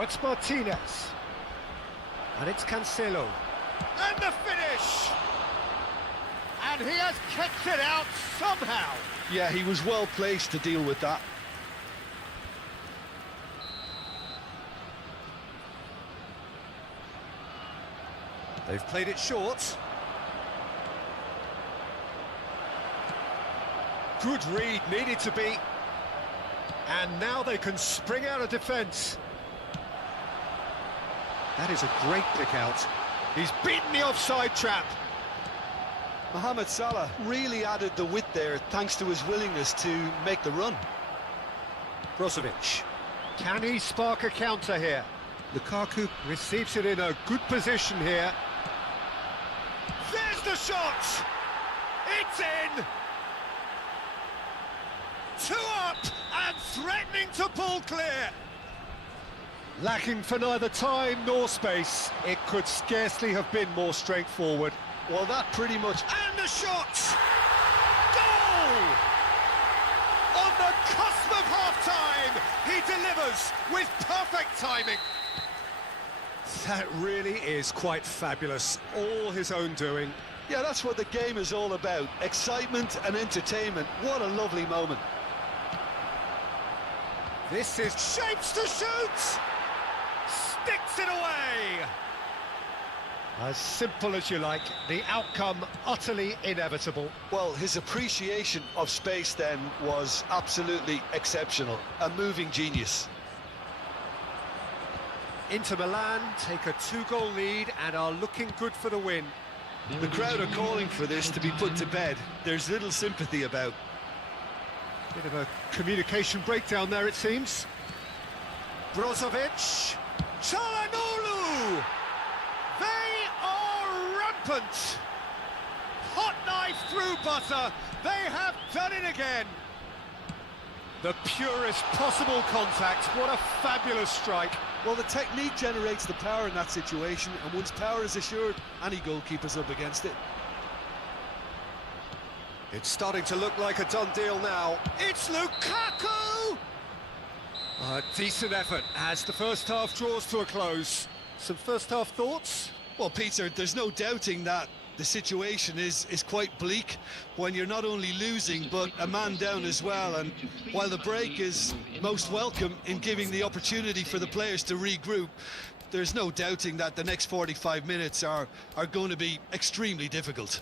Now it's Martinez. And it's Cancelo. And the finish! And he has kept it out somehow. Yeah, he was well placed to deal with that. They've played it short. Good read, needed to be. And now they can spring out of defence. That is a great pick out. He's beaten the offside trap. Mohamed Salah really added the width there thanks to his willingness to make the run. Brozovic. Can he spark a counter here? Lukaku receives it in a good position here. There's the shot! It's in! 2 up and threatening to pull clear. Lacking for neither time nor space. It could scarcely have been more straightforward. Well, that pretty much... And the shot! Goal! On the cusp of half-time, he delivers with perfect timing. That really is quite fabulous. All his own doing. Yeah, that's what the game is all about. Excitement and entertainment. What a lovely moment. This is shapes to shoot! Sticks it away! As simple as you like, the outcome utterly inevitable. Well, his appreciation of space then was absolutely exceptional. A moving genius. Inter Milan take a 2-goal lead and are looking good for the win. The crowd are calling for this to be put to bed. There's little sympathy about. Bit of a communication breakdown there, it seems. Brozovic. Çalhanoğlu! They are rampant! Hot knife through butter. They have done it again. The purest possible contact. What a fabulous strike. Well, the technique generates the power in that situation, and once power is assured, any goalkeeper's up against it. It's starting to look like a done deal now. It's Lukaku! A decent effort as the first half draws to a close. Some first half thoughts? Well, Peter, there's no doubting that the situation is quite bleak when you're not only losing but a man down as well, and while the break is most welcome in giving the opportunity for the players to regroup, there's no doubting that the next 45 minutes are going to be extremely difficult.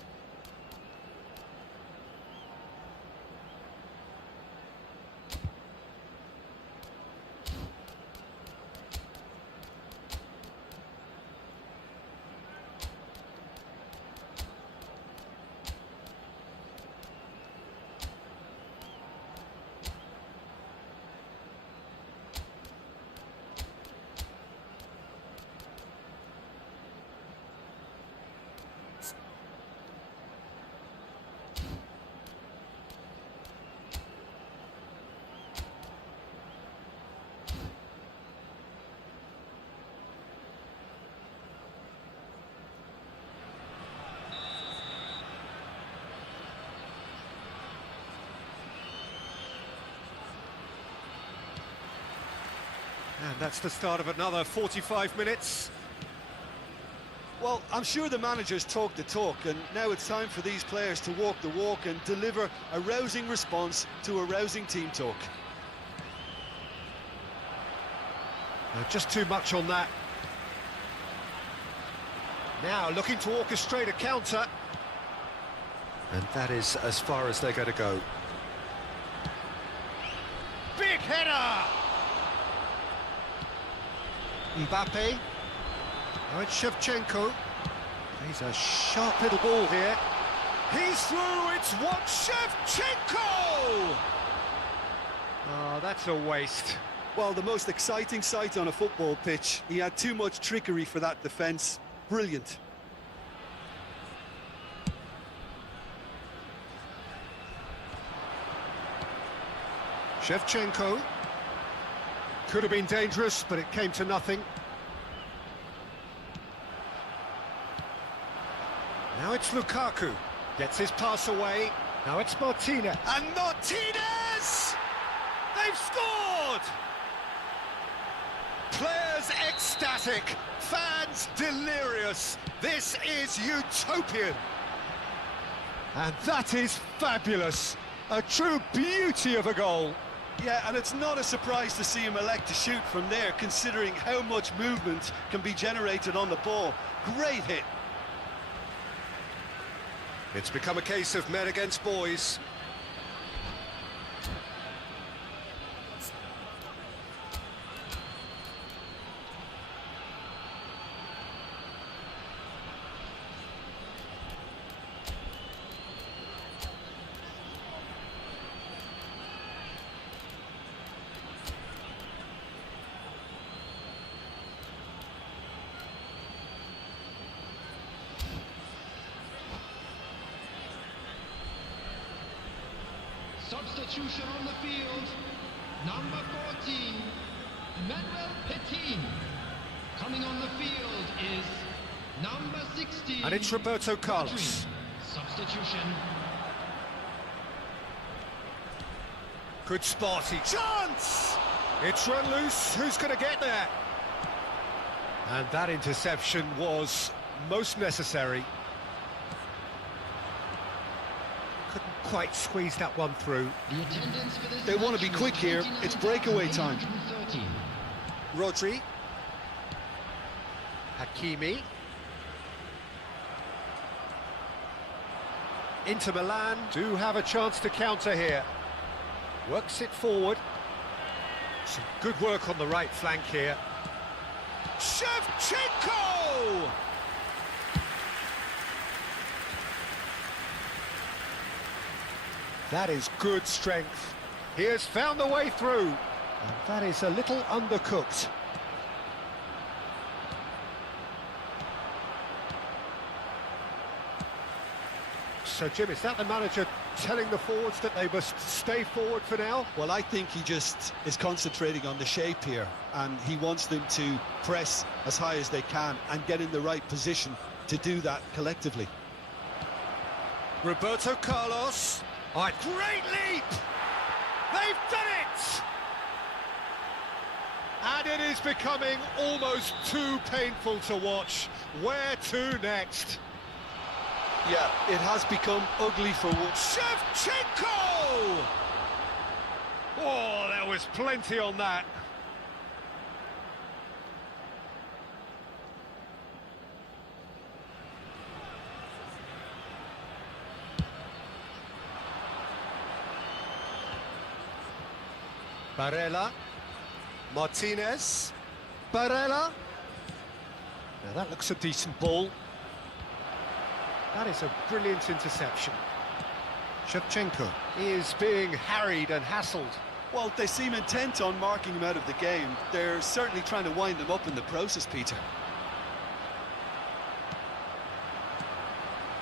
And that's the start of another 45 minutes. Well, I'm sure the managers talk the talk, and now it's time for these players to walk the walk and deliver a rousing response to a rousing team talk. Just too much on that. Now looking to orchestrate a counter. And that is as far as they're going to go. Big header! Mbappe. Now it's Shevchenko. He's a sharp little ball here. He's through, it's what Shevchenko! Oh, that's a waste. Well, the most exciting sight on a football pitch. He had too much trickery for that defence. Brilliant. Shevchenko. Could have been dangerous, but it came to nothing. Now it's Lukaku. Gets his pass away. Now it's Martinez. And Martinez! They've scored! Players ecstatic, fans delirious. This is utopian. And that is fabulous. A true beauty of a goal. Yeah, and it's not a surprise to see him elect to shoot from there, considering how much movement can be generated on the ball. Great hit. It's become a case of men against boys. Substitution on the field, number 14, Manuel Petit. Coming on the field is number 16. And it's Roberto Carlos. Substitution. Good spotty chance! It's run loose, who's going to get there? And that interception was most necessary. Couldn't quite squeeze that one through. The attendance for this They want to be quick here. It's breakaway time. Rodri. Hakimi. Inter Milan do have a chance to counter here. Works it forward. Some good work on the right flank here. Shevchenko! That is good strength. He has found the way through. And that is a little undercooked. So, Jim, is that the manager telling the forwards that they must stay forward for now? Well, I think he just is concentrating on the shape here, and he wants them to press as high as they can and get in the right position to do that collectively. Roberto Carlos. Oh, great leap! They've done it! And it is becoming almost too painful to watch. Where to next? Yeah, it has become ugly for once. Shevchenko! Oh, there was plenty on that. Barella, Martinez, Barella. Now that looks a decent ball. That is a brilliant interception. Shevchenko is being harried and hassled. Well, they seem intent on marking him out of the game. They're certainly trying to wind him up in the process, Peter.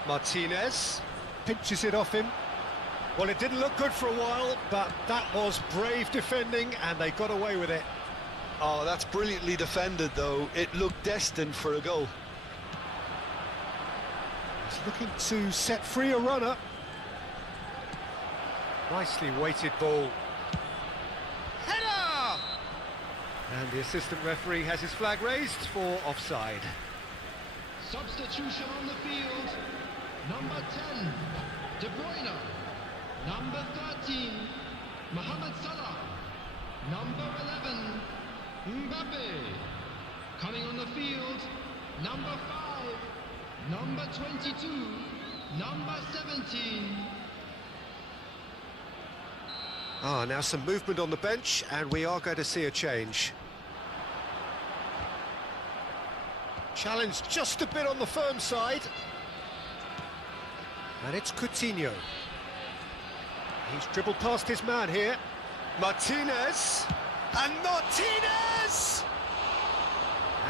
Martinez pinches it off him. Well, it didn't look good for a while, but that was brave defending, and they got away with it. Oh, that's brilliantly defended, though. It looked destined for a goal. He's looking to set free a runner. Nicely weighted ball. Header! And the assistant referee has his flag raised for offside. Substitution on the field, number 10, De Bruyne. Number 13, Mohamed Salah. Number 11, Mbappe. Coming on the field, number 5, number 22, number 17. Now some movement on the bench, and we are going to see a change. Challenged just a bit on the firm side. And it's Coutinho. He's dribbled past his man here. Martinez! And Martinez!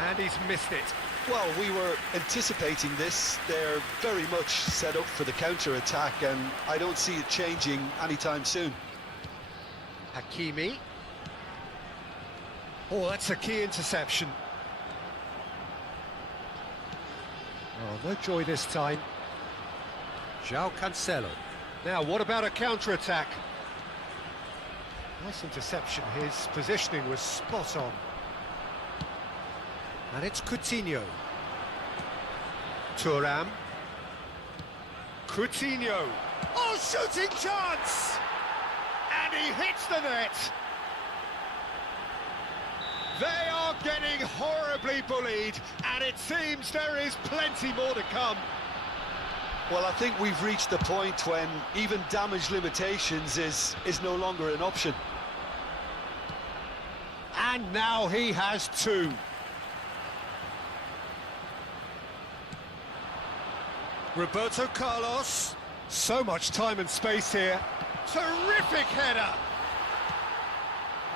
And he's missed it. Well, we were anticipating this. They're very much set up for the counter-attack, and I don't see it changing anytime soon. Hakimi. Oh, that's a key interception. Oh, no joy this time. João Cancelo. Now, what about a counter-attack? Nice interception. His positioning was spot on. And it's Coutinho. Thuram. Coutinho. Oh, shooting chance! And he hits the net. They are getting horribly bullied, and it seems there is plenty more to come. Well, I think we've reached the point when even damage limitations is no longer an option. And now he has two. Roberto Carlos. So much time and space here. Terrific header.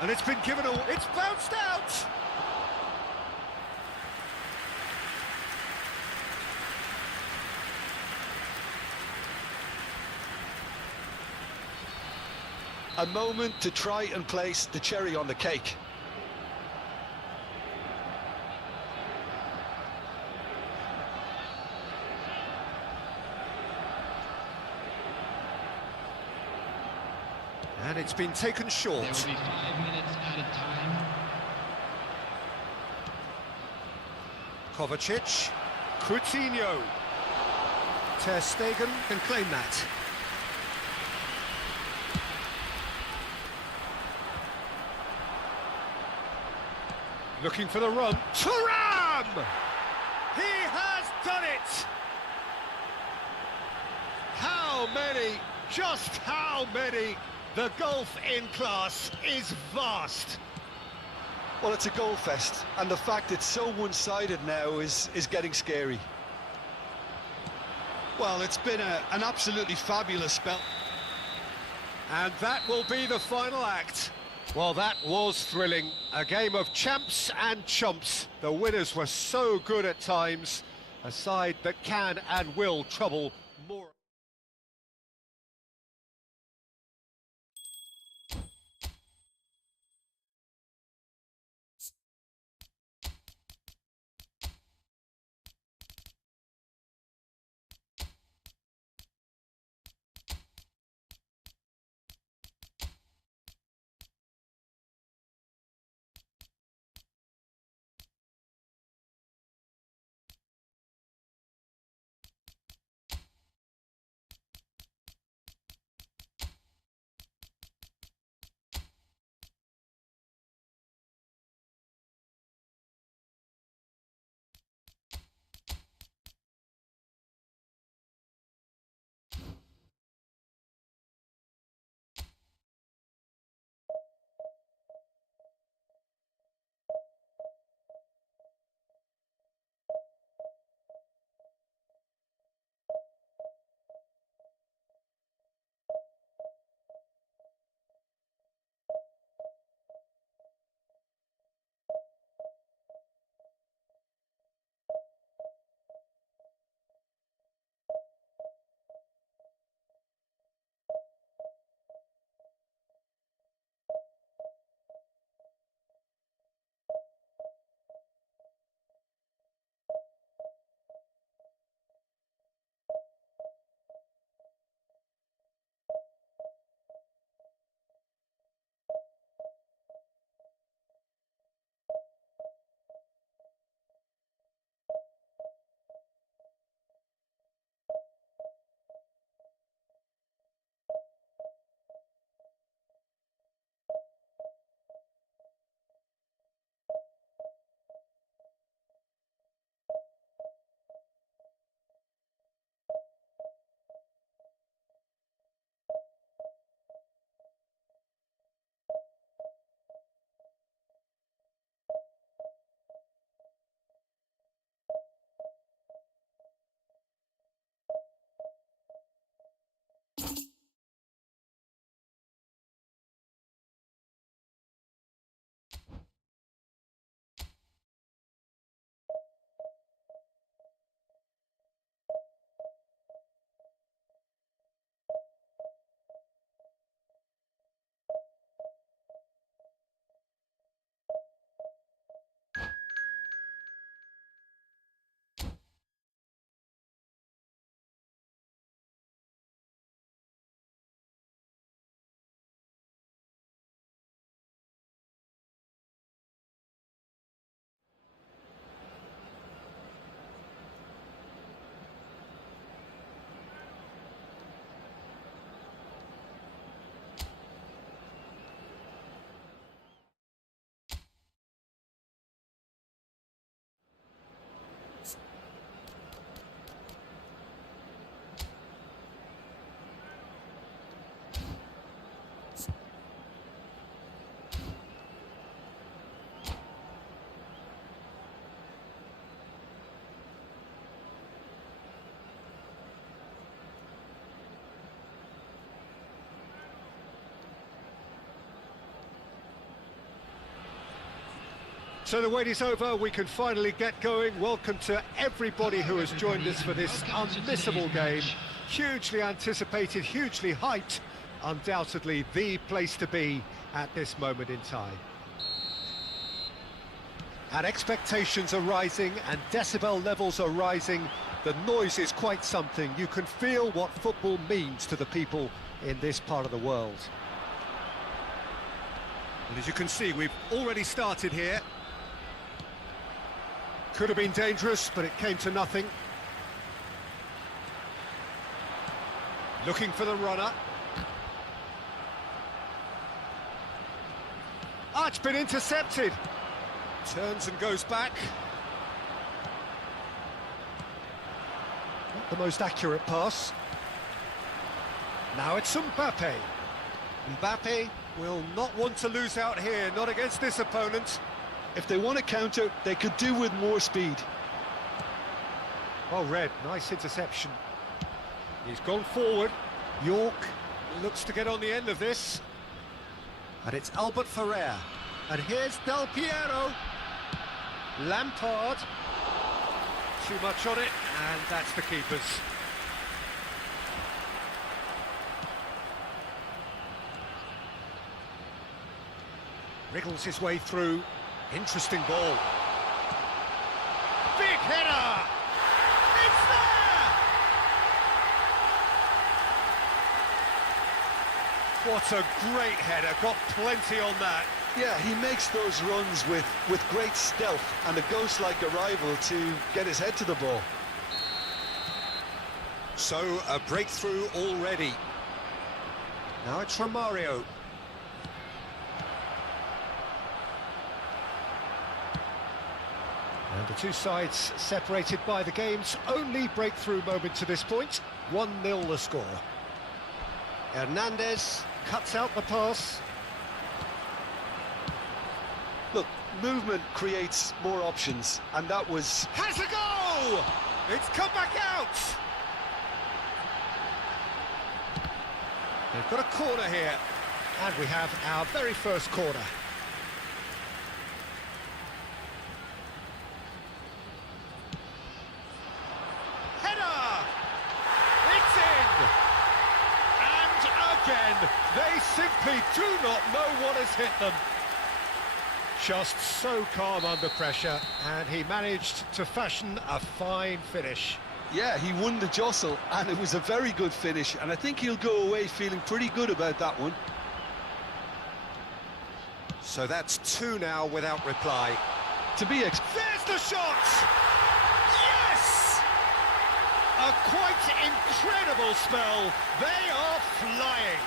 And it's been given away. It's bounced out. A moment to try and place the cherry on the cake. And it's been taken short. There will be 5 minutes added time. Kovacic. Coutinho. Ter Stegen can claim that. Looking for the run. Thuram! He has done it! How many? Just how many? The gulf in class is vast. Well, it's a goal fest, and the fact it's so one-sided now is getting scary. Well, it's been an absolutely fabulous spell. And that will be the final act. Well, that was thrilling. A game of champs and chumps. The winners were so good at times. A side that can and will trouble more. So the wait is over, we can finally get going. Welcome to everybody who has joined us for this unmissable game. Hugely anticipated, hugely hyped, undoubtedly the place to be at this moment in time. And expectations are rising and decibel levels are rising. The noise is quite something. You can feel what football means to the people in this part of the world. And as you can see, we've already started here. Could have been dangerous, but it came to nothing. Looking for the runner. Ah, it's been intercepted. Turns and goes back. Not the most accurate pass. Now it's Mbappe. Mbappe will not want to lose out here, not against this opponent. If they want to counter, they could do with more speed. Well read, nice interception. He's gone forward. York looks to get on the end of this. And it's Albert Ferrer. And here's Del Piero. Lampard. Too much on it, and that's the keeper's. Wriggles his way through. Interesting ball. Big header! It's there! What a great header, got plenty on that. Yeah, he makes those runs with great stealth and a ghost-like arrival to get his head to the ball. So, a breakthrough already. Now it's Romario. And the two sides separated by the game's only breakthrough moment to this point. 1-0 the score. Hernandez cuts out the pass. Look, movement creates more options, and that was... Has a go! It's come back out! They've got a corner here, and we have our very first corner. Header! It's in! And again, they simply do not know what has hit them. Just so calm under pressure, and he managed to fashion a fine finish. Yeah, he won the jostle, and it was a very good finish, and I think he'll go away feeling pretty good about that one. So that's 2 now without reply. To be There's the shot! Yes! A quite incredible spell. They are flying.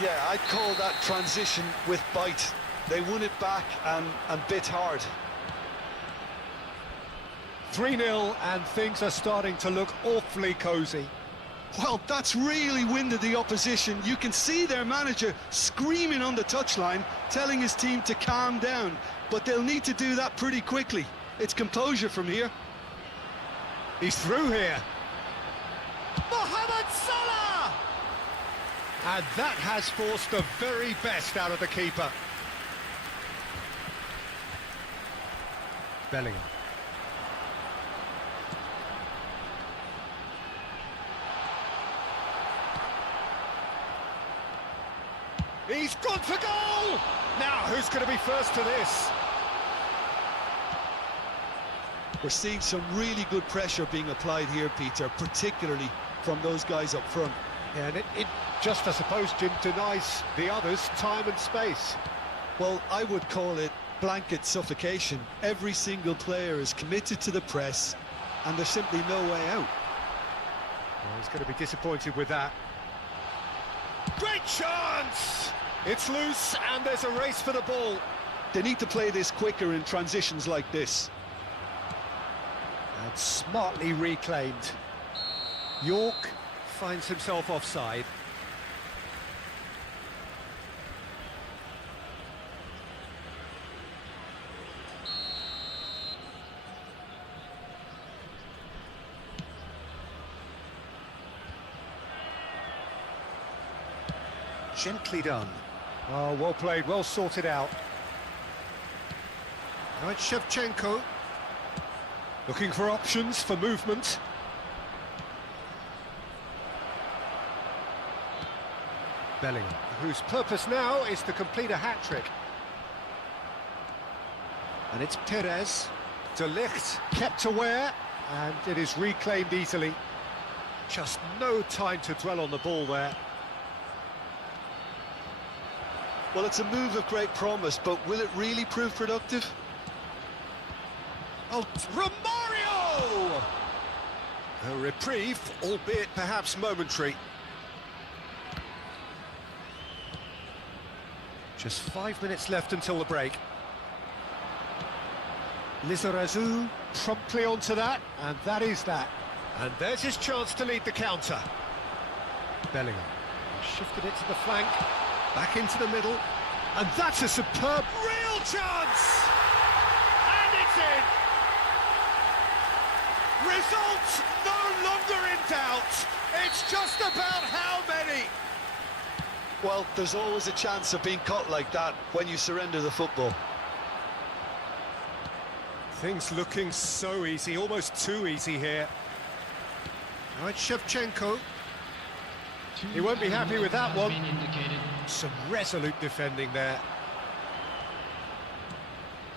Yeah, I'd call that transition with bite. They won it back and bit hard. 3-0, and things are starting to look awfully cosy. Well, that's really winded the opposition. You can see their manager screaming on the touchline, telling his team to calm down. But they'll need to do that pretty quickly. It's composure from here. He's through here. Mohamed Salah! And that has forced the very best out of the keeper. Bellingham. He's gone for goal! Now, who's going to be first to this? We're seeing some really good pressure being applied here, Peter, particularly from those guys up front. Yeah, and it just, I suppose, Jim, denies the others time and space. Well, I would call it blanket suffocation. Every single player is committed to the press, and there's simply no way out. Well, he's going to be disappointed with that. Great chance! It's loose, and there's a race for the ball. They need to play this quicker in transitions like this. And smartly reclaimed. York finds himself offside. Gently done. Oh, well played, well sorted out. Now it's Shevchenko. Looking for options for movement. Bellingham, whose purpose now is to complete a hat-trick. And it's Perez. De Ligt kept aware, and it is reclaimed easily. Just no time to dwell on the ball there. Well, it's a move of great promise, but will it really prove productive? Oh, Romario! A reprieve, albeit perhaps momentary. Just 5 minutes left until the break. Lizarazu promptly onto that, and that is that. And there's his chance to lead the counter. Bellingham shifted it to the flank, back into the middle, and that's a superb real chance! And it's in! Results no longer in doubt. It's just about how many. Well, there's always a chance of being caught like that when you surrender the football. Things looking so easy, almost too easy here. Now it's Shevchenko. He won't be happy with that one. Some resolute defending there.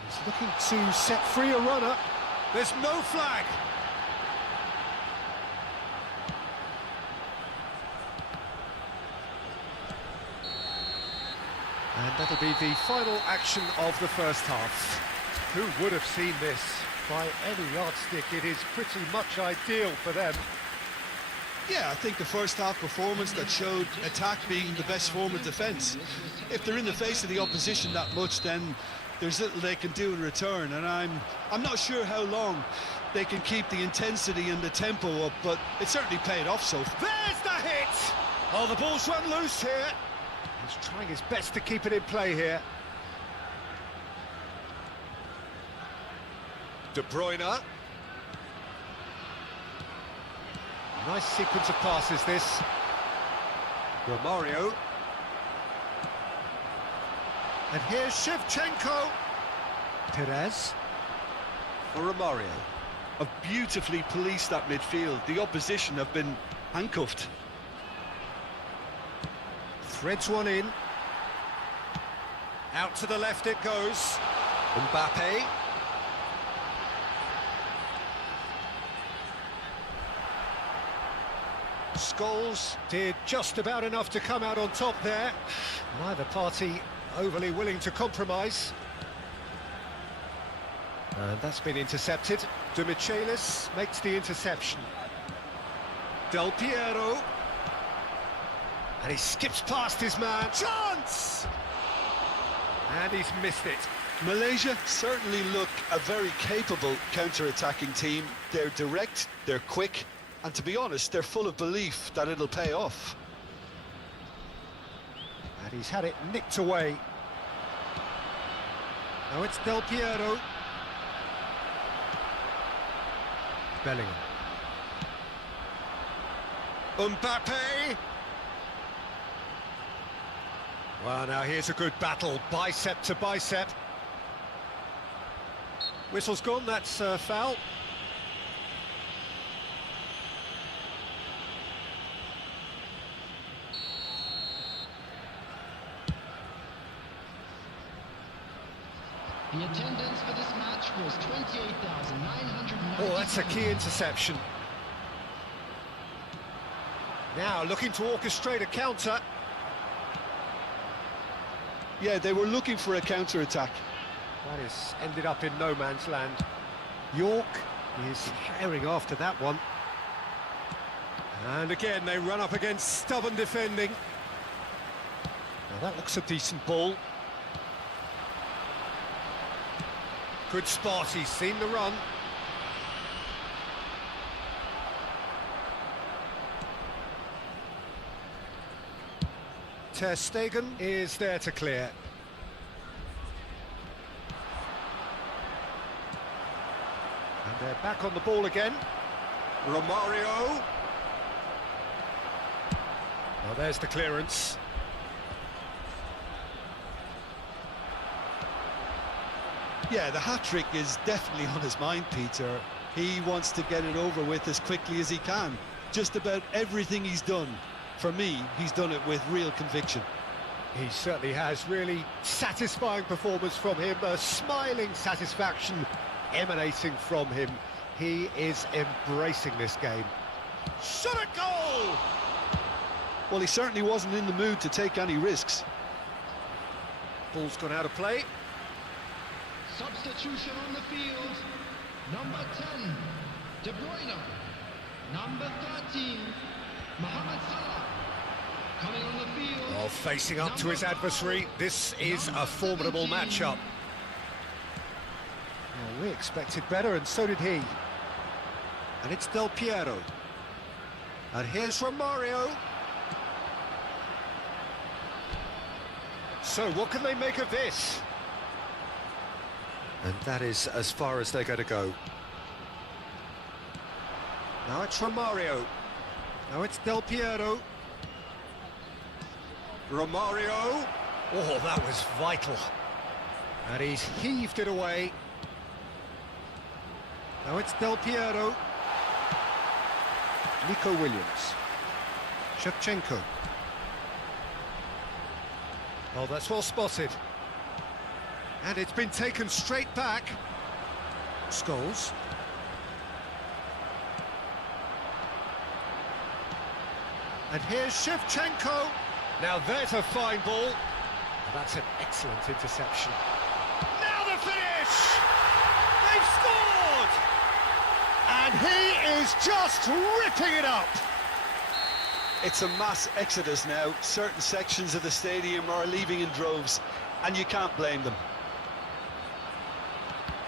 He's looking to set free a runner. There's no flag. And that'll be the final action of the first half. Who would have seen this? By any yardstick, it is pretty much ideal for them. Yeah, I think the first half performance that showed attack being the best form of defence. If they're in the face of the opposition that much, then there's little they can do in return, and I'm not sure how long they can keep the intensity and the tempo up, but it certainly paid off so far. There's the hit! Oh, the ball's run loose here. He's trying his best to keep it in play here. De Bruyne. Nice sequence of passes, this. Romario. And here's Shevchenko. Perez. For Romario. Have beautifully policed that midfield. The opposition have been handcuffed. Threads one in. Out to the left it goes. Mbappe. Scholes did just about enough to come out on top there. Neither party overly willing to compromise. And that's been intercepted. De Michelis makes the interception. Del Piero. And he skips past his man. Chance! And he's missed it. Malaysia certainly look a very capable counter-attacking team. They're direct, they're quick, and to be honest, they're full of belief that it'll pay off. And he's had it nicked away. Now it's Del Piero. Bellingham. Mbappe. Well, now here's a good battle, bicep to bicep. Whistle's gone, that's foul. The attendance for this match was 28,990. Oh, that's a key interception. Now looking to orchestrate a counter. Yeah, they were looking for a counter-attack. That has ended up in no man's land. York is herring after that one. And again, they run up against stubborn defending. Now that looks a decent ball. Good spot, he's seen the run. Ter Stegen is there to clear. And they're back on the ball again. Romario. Well, there's the clearance. Yeah, the hat-trick is definitely on his mind, Peter. He wants to get it over with as quickly as he can. Just about everything he's done, for me, he's done it with real conviction. He certainly has. Really satisfying performance from him, a smiling satisfaction emanating from him. He is embracing this game. Shot at goal! Well, he certainly wasn't in the mood to take any risks. Ball's gone out of play. Substitution on the field. Number 10, De Bruyne. Number 13, Mohamed Salah. Coming on the field. Oh, facing up to his adversary. This is a formidable matchup. Well, we expected better, and so did he. And it's Del Piero. And here's Romario. So, what can they make of this? And that is as far as they're going to go. Now it's Romario. Now it's Del Piero. Romario. Oh, that was vital. And he's heaved it away. Now it's Del Piero. Nico Williams. Shevchenko. Oh, that's well spotted. And it's been taken straight back. Scholes. And here's Shevchenko. Now there's a fine ball. That's an excellent interception. Now the finish! They've scored! And he is just ripping it up. It's a mass exodus now. Certain sections of the stadium are leaving in droves, and you can't blame them.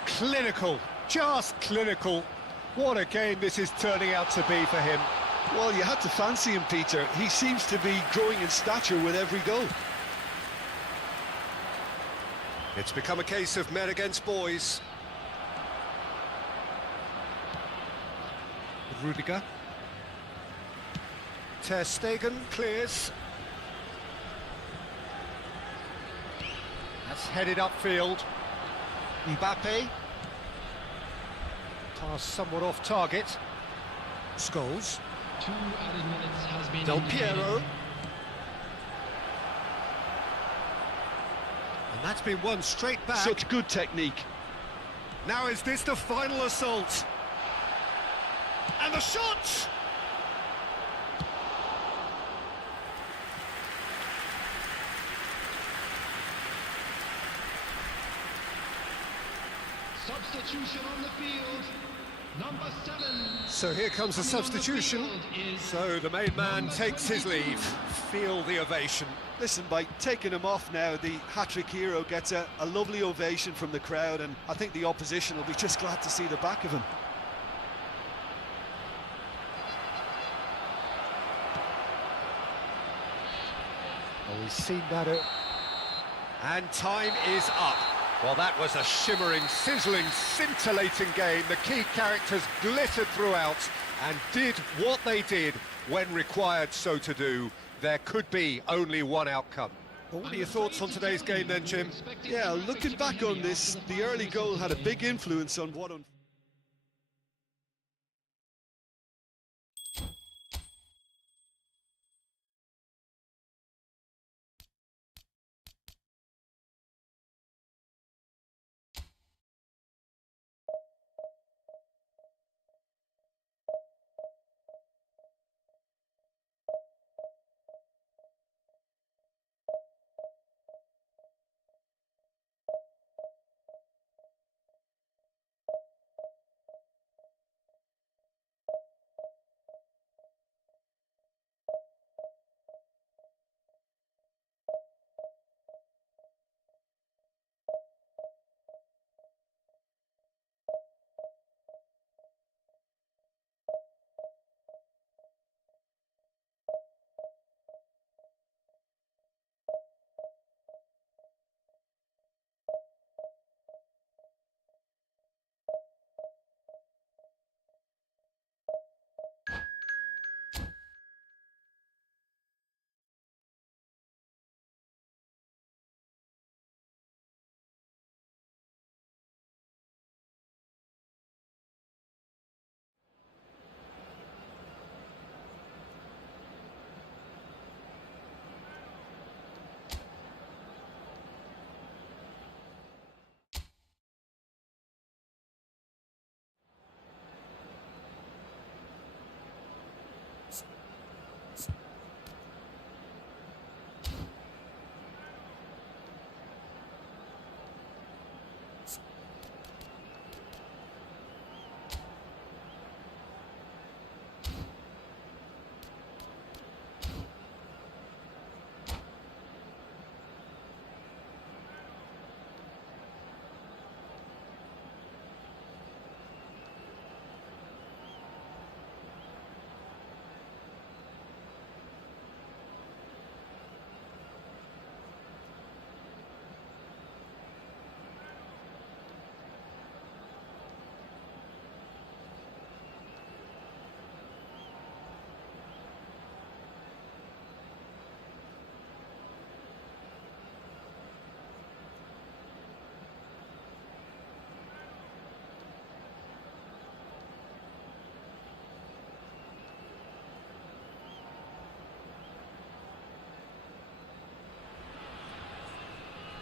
Clinical, just clinical. What a game this is turning out to be for him. Well, you had to fancy him, Peter. He seems to be growing in stature with every goal. It's become a case of men against boys. Rudiger. Ter Stegen clears. That's headed upfield. Mbappe. Pass somewhat off target. Scholes. 2 added minutes has been Del indicated. Piero. And that's been won straight back. Such good technique. Now is this the final assault? And the shot! Substitution on the field. Number 7. So here comes the Coming on the substitution. field is So the main man number takes his 22. leave. Feel the ovation. Listen, by taking him off now, the hat-trick hero gets a lovely ovation from the crowd, and I think the opposition will be just glad to see the back of him. Oh, we've seen that. And time is up. Well, that was a shimmering, sizzling, scintillating game. The key characters glittered throughout and did what they did when required so to do. There could be only one outcome. Well, what are your thoughts on today's game then, Jim? Yeah, looking back on this, the early goal had a big influence on what...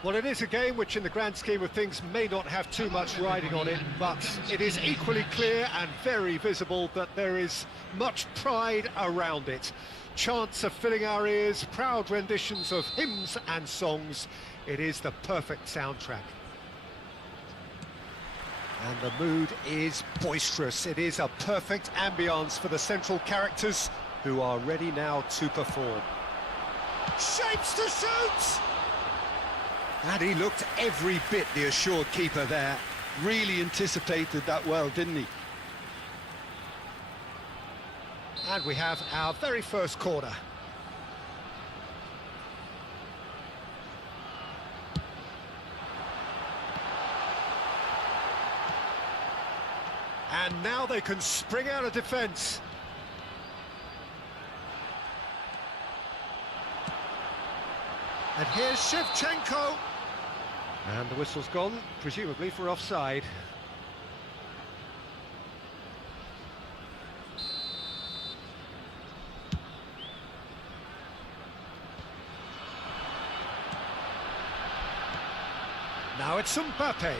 Well, it is a game which in the grand scheme of things may not have too much riding on it, but it is equally clear and very visible that there is much pride around it. Chants are filling our ears, proud renditions of hymns and songs. It is the perfect soundtrack. And the mood is boisterous. It is a perfect ambience for the central characters who are ready now to perform. Shapes to shoot! And he looked every bit the assured keeper there. Really anticipated that well, didn't he? And we have our very first corner. And now they can spring out of defence. And here's Shevchenko. And the whistle's gone, presumably for offside. Now it's Mbappe.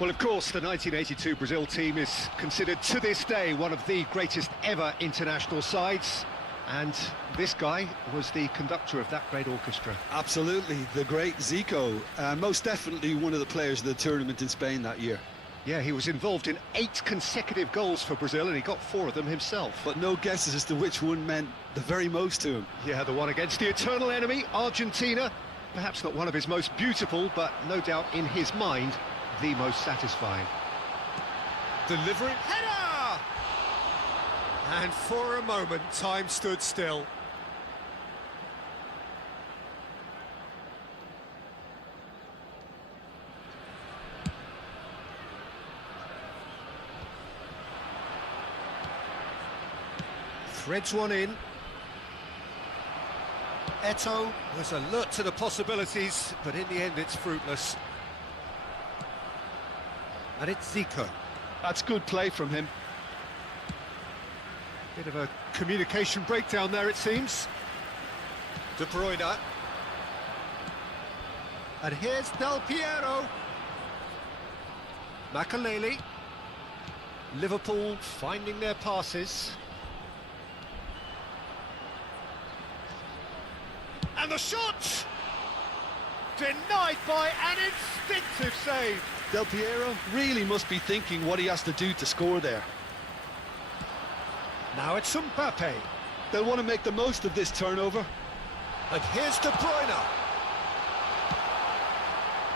Well, of course, the 1982 Brazil team is considered to this day one of the greatest ever international sides. And this guy was the conductor of that great orchestra. Absolutely, the great Zico. Most definitely one of the players of the tournament in Spain that year. Yeah, he was involved in 8 consecutive goals for Brazil, and he got 4 of them himself. But no guesses as to which one meant the very most to him. Yeah, the one against the eternal enemy, Argentina. Perhaps not one of his most beautiful, but no doubt in his mind, the most satisfying. Delivering header! And for a moment, time stood still. Threads one in. Eto'o was alert to the possibilities, but in the end it's fruitless. And it's Zico. That's good play from him. Bit of a communication breakdown there, it seems. De Bruyne. And here's Del Piero. Makaleli. Liverpool finding their passes. And the shot! Denied by an instinctive save. Del Piero really must be thinking what he has to do to score there. Now it's Mbappe. They'll want to make the most of this turnover. And here's De Bruyne.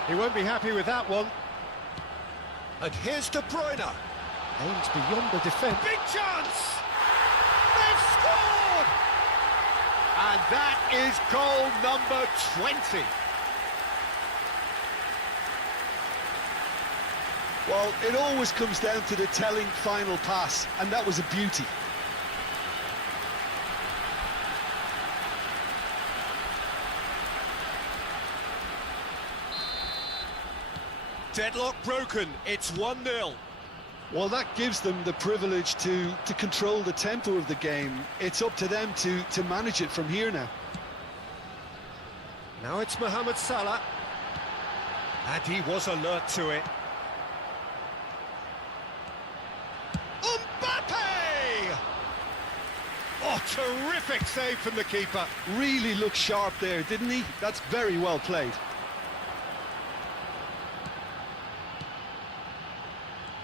He won't be happy with that one. And here's De Bruyne. Aims beyond the defence. Big chance! They've scored! And that is goal number 20. Well, it always comes down to the telling final pass, and that was a beauty. Deadlock broken, it's 1-0. Well, that gives them the privilege to control the tempo of the game. It's up to them to manage it from here now. Now it's Mohamed Salah. And he was alert to it. Mbappe! Oh, terrific save from the keeper. Really looked sharp there, didn't he? That's very well played.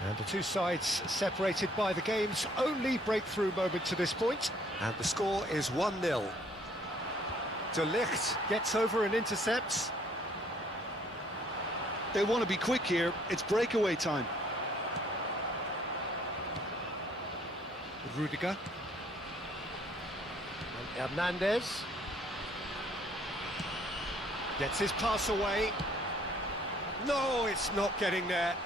And the two sides separated by the game's only breakthrough moment to this point. And the score is 1-0. De Ligt gets over and intercepts. They want to be quick here. It's breakaway time. Rudiger. And Hernandez. Gets his pass away. No, it's not getting there.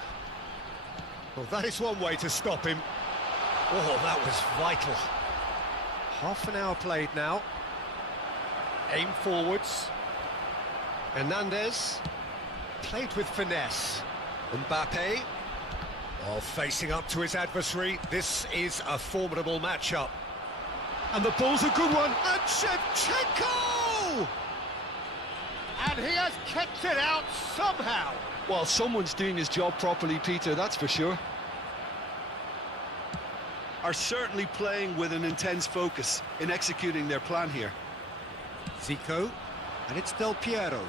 Well, that is one way to stop him. Oh, that was vital. Half an hour played now. Aim forwards. Hernandez. Played with finesse. Mbappe. Oh, facing up to his adversary. This is a formidable matchup. And the ball's a good one. And Shevchenko! And he has kept it out somehow. Well, someone's doing his job properly, Peter, that's for sure. Are certainly playing with an intense focus in executing their plan here. Zico, and it's Del Piero.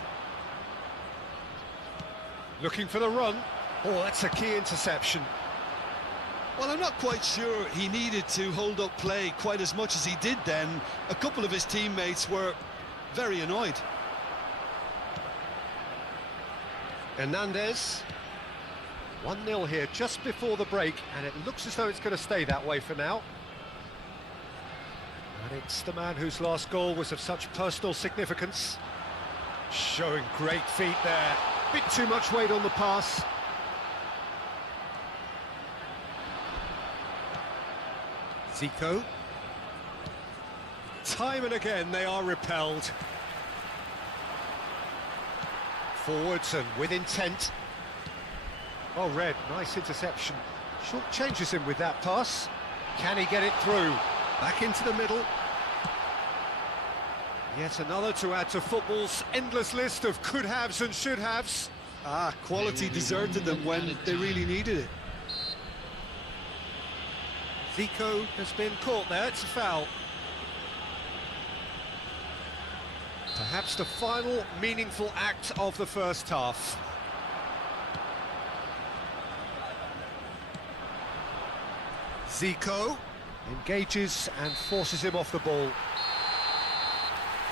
Looking for the run. Oh, that's a key interception. Well, I'm not quite sure he needed to hold up play quite as much as he did then. A couple of his teammates were very annoyed. Hernandez. 1-0 here just before the break, and it looks as though it's going to stay that way for now. And it's the man whose last goal was of such personal significance. Showing great feet there. Bit too much weight on the pass. Zico. Time and again they are repelled. Forwards and with intent. Oh, Red, nice interception. Short changes him with that pass. Can he get it through? Back into the middle. Yet another to add to football's endless list of could-haves and should-haves. Quality deserted them when they really needed it. Zico has been caught there, it's a foul. Perhaps the final meaningful act of the first half. Zico engages and forces him off the ball.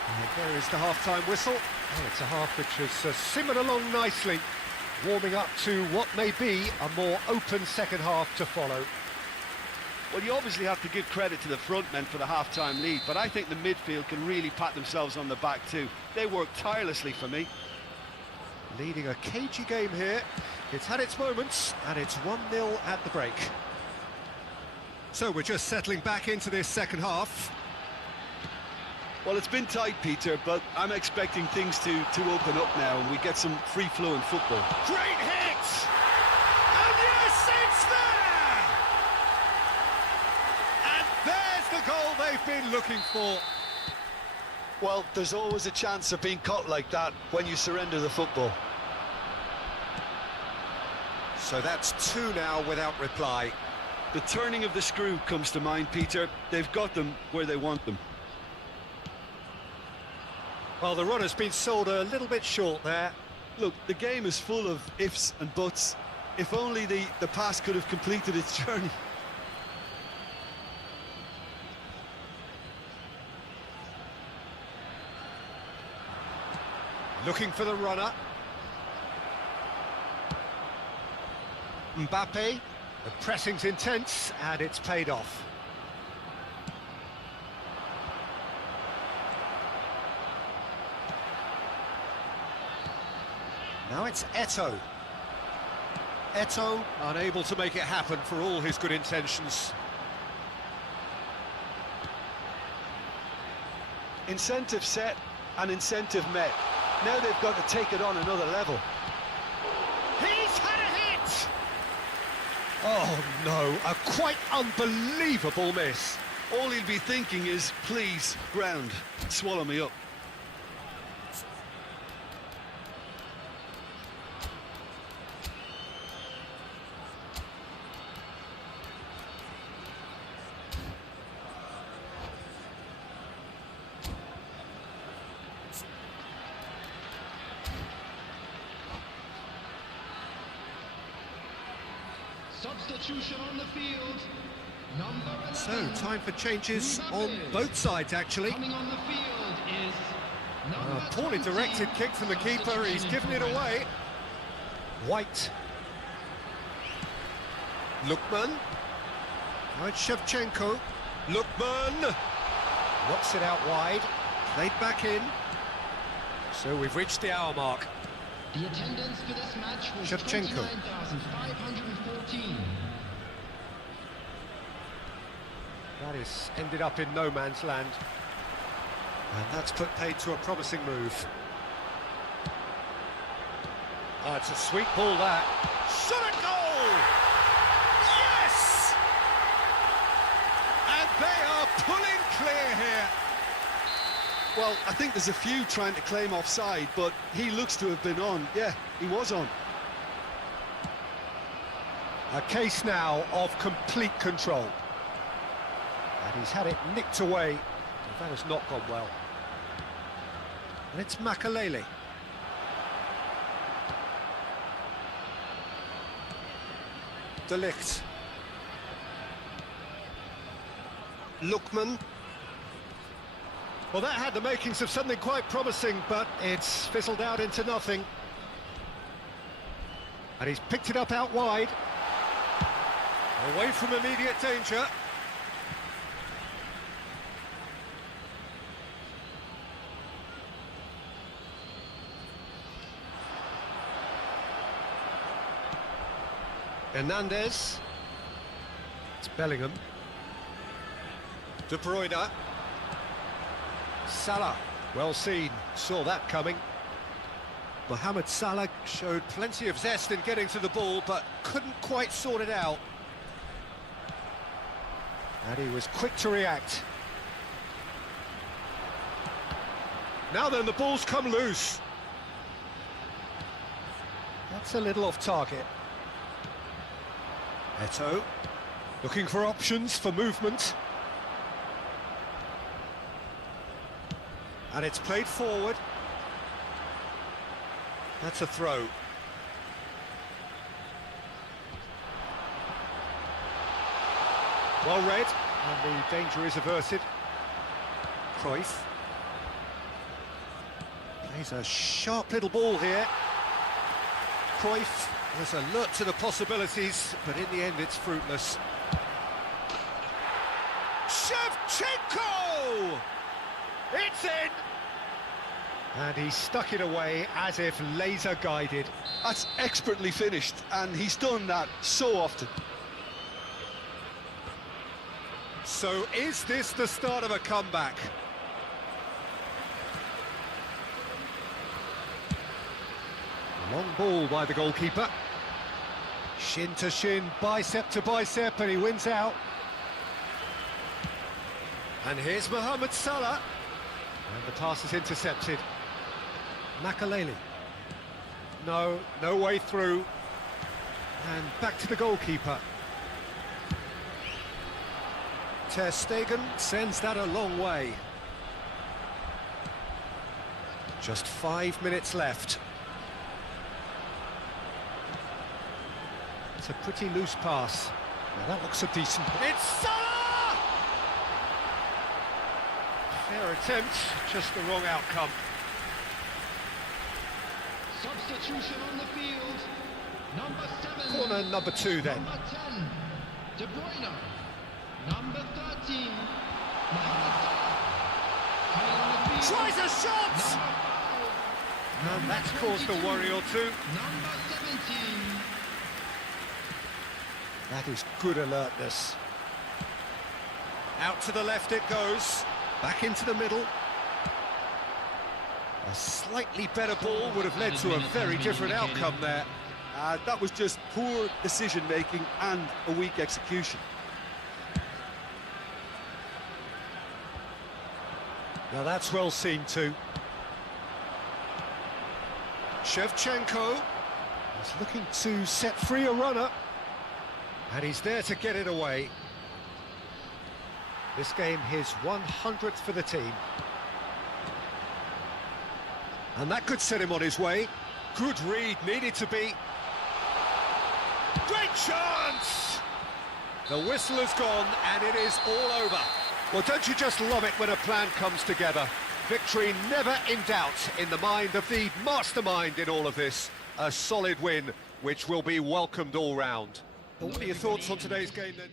And there is the half-time whistle. And it's a half which has simmered along nicely, warming up to what may be a more open second half to follow. Well, you obviously have to give credit to the front men for the half-time lead, but I think the midfield can really pat themselves on the back too. They work tirelessly for me. Leading a cagey game here. It's had its moments, and it's 1-0 at the break. So we're just settling back into this second half. Well, it's been tight, Peter, but I'm expecting things to open up now and we get some free-flowing football. Great hit! And yes, it's there! And there's the goal they've been looking for. Well, there's always a chance of being caught like that when you surrender the football. So that's 2 now without reply. The turning of the screw comes to mind, Peter. They've got them where they want them. Well, the run has been sold a little bit short there. Look, the game is full of ifs and buts. If only the pass could have completed its journey. Looking for the runner. Mbappe. The pressing's intense, and it's paid off. Now it's Eto'o. Eto'o unable to make it happen for all his good intentions. Incentive set and incentive met. Now they've got to take it on another level. He's had a hit! Oh no, a quite unbelievable miss. All he'll be thinking is, please, ground, swallow me up. Substitution on the field. Number 11. So, time for changes on both sides, actually. Coming on the field is number A poorly 20. directed kick from the keeper, he's given it away. White. Lookman. Now it's Shevchenko. Lookman. Knocks it out wide. Played back in. So we've reached the hour mark. The attendance for this match was Shevchenko. 29,514. That is ended up in no man's land. And that's put paid to a promising move. Ah, it's a sweet ball, that. Shot a goal! Yes! And they are pulling clear here. Well, I think there's a few trying to claim offside, but he looks to have been on. Yeah, he was on. A case now of complete control. And he's had it nicked away. That has not gone well. And it's Makalele. De Ligt. Lookman. Well, that had the makings of something quite promising, but it's fizzled out into nothing. And he's picked it up out wide. Away from immediate danger. Hernandez. It's Bellingham. De Bruyne. Salah, well seen, saw that coming. Mohamed Salah showed plenty of zest in getting to the ball, but couldn't quite sort it out. And he was quick to react. Now then, the ball's come loose. That's a little off target. Eto'o, looking for options for movement. And it's played forward. That's a throw. Well read, and the danger is averted. Cruyff. Plays a sharp little ball here. Cruyff was alert to the possibilities, but in the end it's fruitless. Shevchenko! It's in! And he stuck it away as if laser guided. That's expertly finished, and he's done that so often. So is this the start of a comeback? Long ball by the goalkeeper. Shin to shin, bicep to bicep, and he wins out. And here's Mohamed Salah. And the pass is intercepted. Makalele. No way through. And back to the goalkeeper. Ter Stegen sends that a long way. Just 5 minutes left. It's a pretty loose pass. Now that looks a decent... It's Salah! Fair attempt, just the wrong outcome. Substitution on the field. Number 7. Corner number 2 then. Number 10, De Bruyne. Number 13, Mohamed Salah. Coming on the field. Tries a shot! Number 5. And that's caused a worry or two. Number 17. That is good alertness. Out to the left it goes. Back into the middle. A slightly better ball would have led to a very different outcome there. That was just poor decision-making and a weak execution. Now that's well seen too. Shevchenko is looking to set free a runner. And he's there to get it away. This game his 100th for the team. And that could set him on his way. Good read, needed to be. Great chance! The whistle has gone and it is all over. Well, don't you just love it when a plan comes together? Victory never in doubt in the mind of the mastermind in all of this. A solid win, which will be welcomed all round. What are your thoughts on today's game then?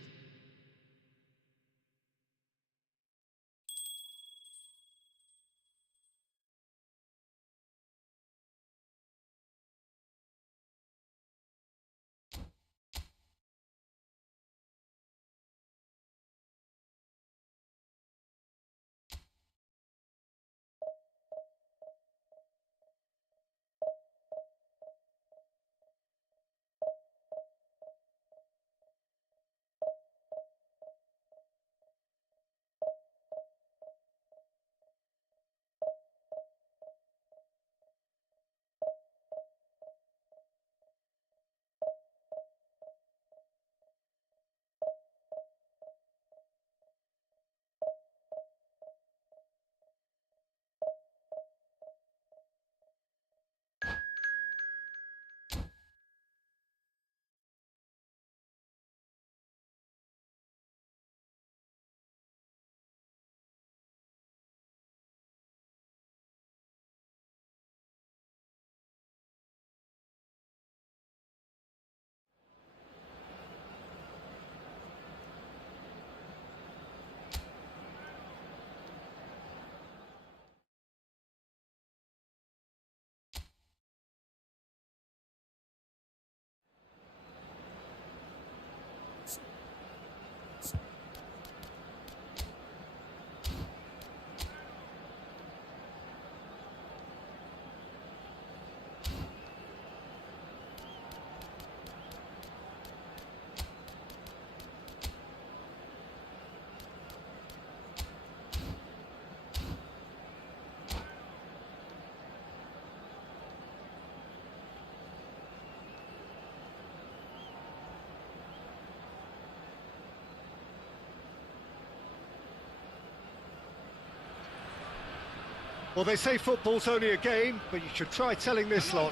Well, they say football's only a game, but you should try telling this lot.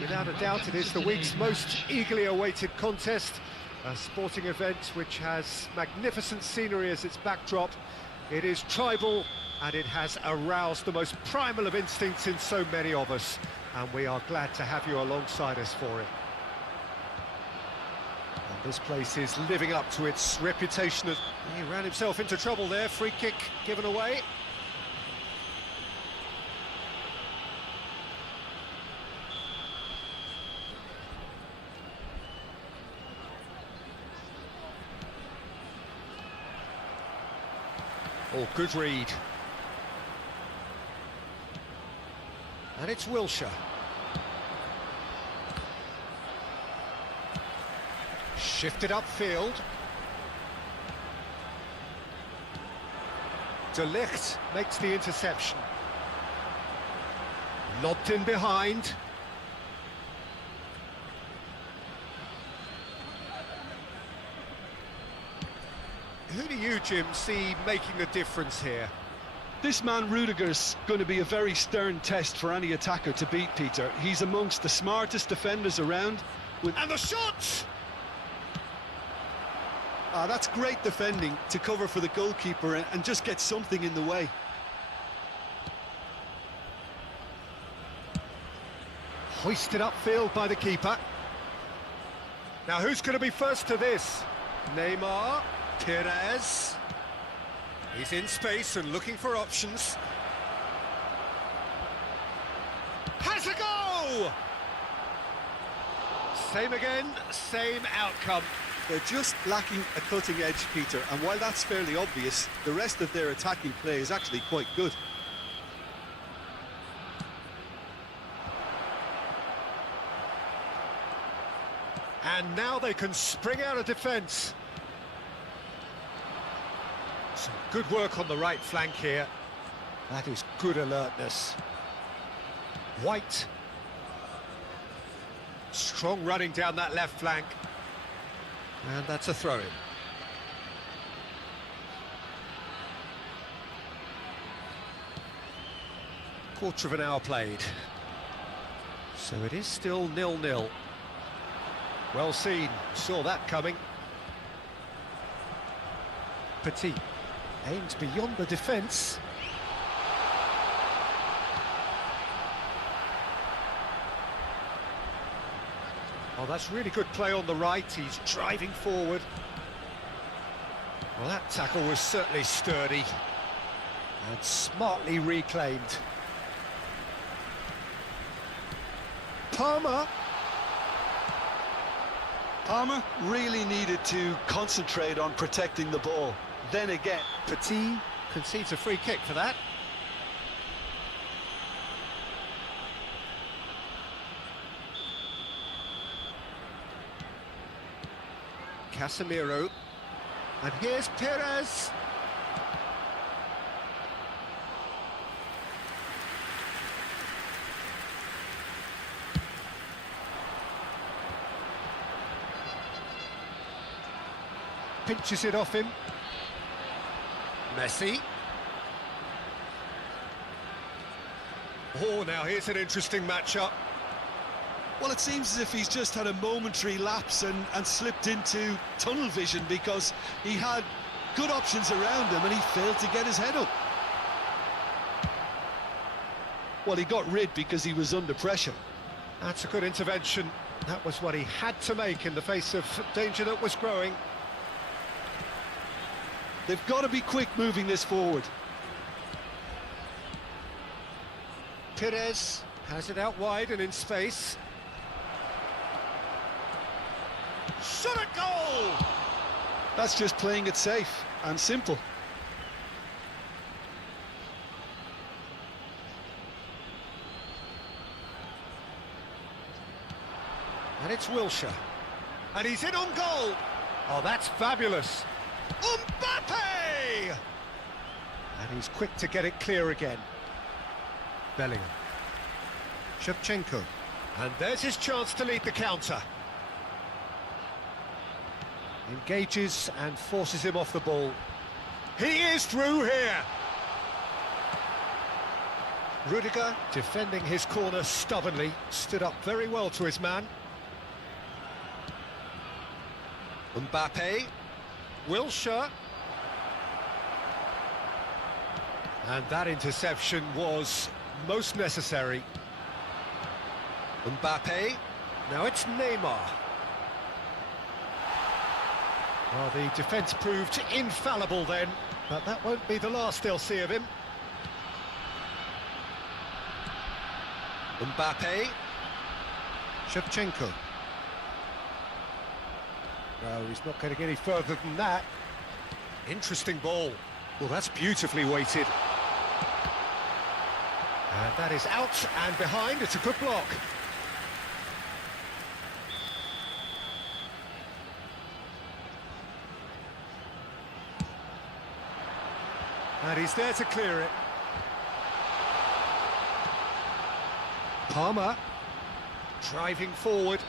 Without a doubt, it is the week's most eagerly awaited contest. A sporting event which has magnificent scenery as its backdrop. It is tribal, and it has aroused the most primal of instincts in so many of us. And we are glad to have you alongside us for it. And this place is living up to its reputation as... He ran himself into trouble there, free kick given away. Oh, good read. And it's Wilshere. Shifted upfield. De Ligt makes the interception. Lobbed in behind. Who do you, Jim, see making the difference here? This man Rudiger's going to be a very stern test for any attacker to beat, Peter. He's amongst the smartest defenders around. And the shot! That's great defending to cover for the goalkeeper and just get something in the way. Hoisted upfield by the keeper. Now who's going to be first to this? Neymar, Perez. He's in space and looking for options. Has a go! Same again, same outcome. They're just lacking a cutting edge, Peter, and while that's fairly obvious, the rest of their attacking play is actually quite good. And now they can spring out of defence. Some good work on the right flank here. That is good alertness. White. Strong running down that left flank. And that's a throw-in. Quarter of an hour played. So it is still 0-0. Well seen, saw that coming. Petit aims beyond the defence. Oh, that's really good play on the right. He's driving forward. Well, that tackle was certainly sturdy and smartly reclaimed. Palmer really needed to concentrate on protecting the ball. Then again, Petit concedes a free kick for that. Casemiro, and here's Perez. Pinches it off him. Messi. Oh, now here's an interesting matchup. well, it seems as if he's just had a momentary lapse and slipped into tunnel vision, because he had good options around him and he failed to get his head up. Well, he got rid because he was under pressure. That's a good intervention. That was what he had to make in the face of danger that was growing. They've got to be quick moving this forward. Perez has it out wide and in space. Shot a goal! That's just playing it safe and simple. And it's Wilshere. And he's in on goal! Oh, that's fabulous! Mbappe! And he's quick to get it clear again. Bellingham. Shevchenko. And there's his chance to lead the counter. Engages and forces him off the ball. He is through here! Rudiger defending his corner stubbornly, stood up very well to his man. Mbappe, Wilshere. And that interception was most necessary. Mbappe, now it's Neymar. Well, the defence proved infallible then, but that won't be the last they'll see of him. Mbappe, Shevchenko. No, he's not going to get any further than that. Interesting ball. Well, that's beautifully weighted. And that is out and behind. It's a good block. And he's there to clear it. Palmer driving forward.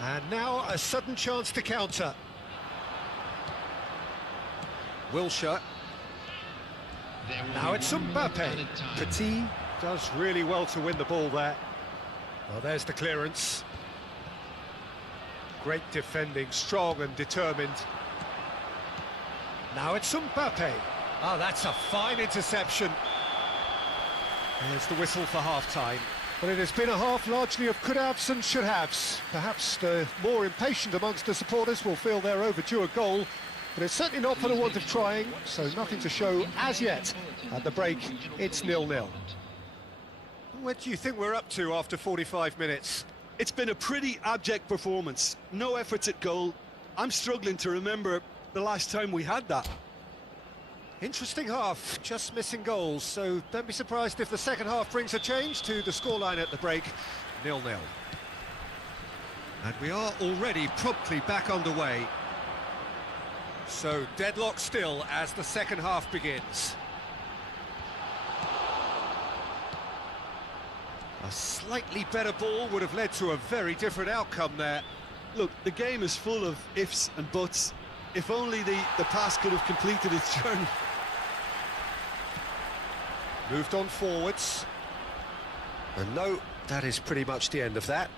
And now a sudden chance to counter. Wilshere. Now it's Mbappe. Petit does really well to win the ball there. Well, there's the clearance. Great defending, strong and determined. Now it's Mbappe. Oh, that's a fine interception. There's the whistle for half-time. But it has been a half largely of could-haves and should-haves. Perhaps the more impatient amongst the supporters will feel they're overdue a goal, but it's certainly not for the want of trying, so nothing to show as yet. At the break, it's 0-0. What do you think we're up to after 45 minutes? It's been a pretty abject performance. No efforts at goal. I'm struggling to remember the last time we had that. Interesting half, just missing goals, so don't be surprised if the second half brings a change to the scoreline at the break, 0-0. And we are already promptly back underway. So deadlock still as the second half begins. A slightly better ball would have led to a very different outcome there. Look, the game is full of ifs and buts. If only the pass could have completed its journey. Moved on forwards. And no, that is pretty much the end of that.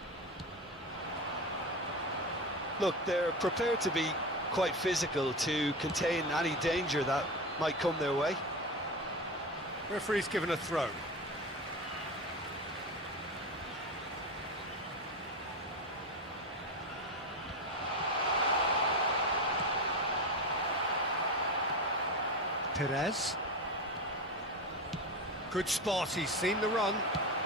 Look, they're prepared to be quite physical to contain any danger that might come their way. Referee's given a throw. Perez. Good spot, he's seen the run.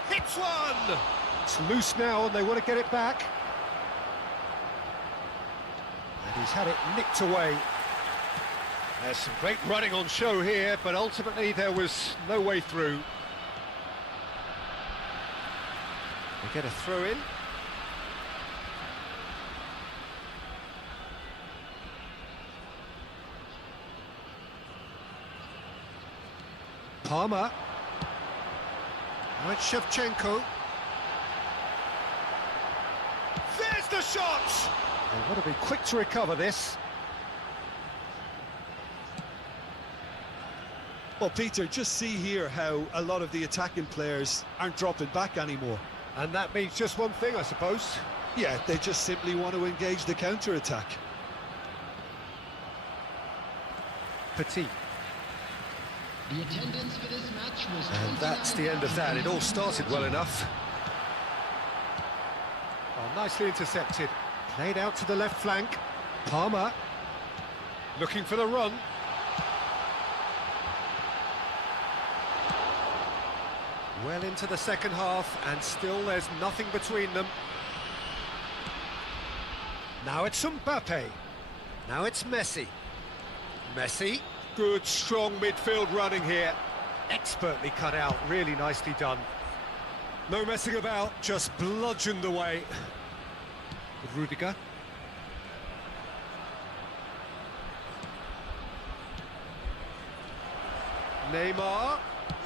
Hits one! It's loose now and they want to get it back. And he's had it nicked away. There's some great running on show here, but ultimately there was no way through. They get a throw in. Palmer. Now it's Shevchenko. There's the shot! They want to be quick to recover this. Well, Peter, just see here how a lot of the attacking players aren't dropping back anymore. And that means just one thing, I suppose. Yeah, they just simply want to engage the counter-attack. Petit. The attendance for this match was And that's the end of that. It all started well enough. Oh, nicely intercepted. Played out to the left flank. Palmer. Looking for the run. Well into the second half, and still there's nothing between them. Now it's Mbappe. Now it's Messi. Messi. Good, strong midfield running here. Expertly cut out, really nicely done. No messing about, just bludgeoned away. Rudiger. Neymar.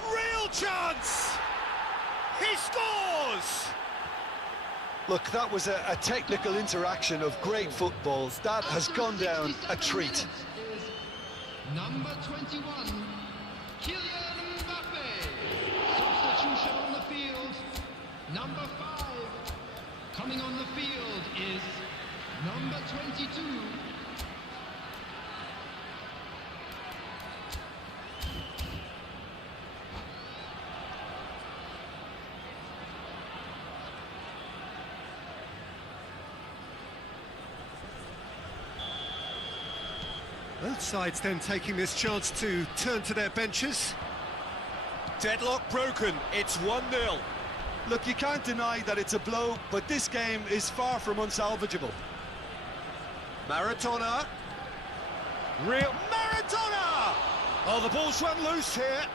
Real chance! He scores! Look, that was a technical interaction of great footballs. That has gone down a treat. Number 21, Kylian Mbappe. Substitution on the field. Number 5. Coming on the field is number 22. Both sides then taking this chance to turn to their benches. Deadlock broken, it's 1-0. Look, you can't deny that it's a blow, but this game is far from unsalvageable. Maradona. Real Maradona! Oh, the ball's run loose here.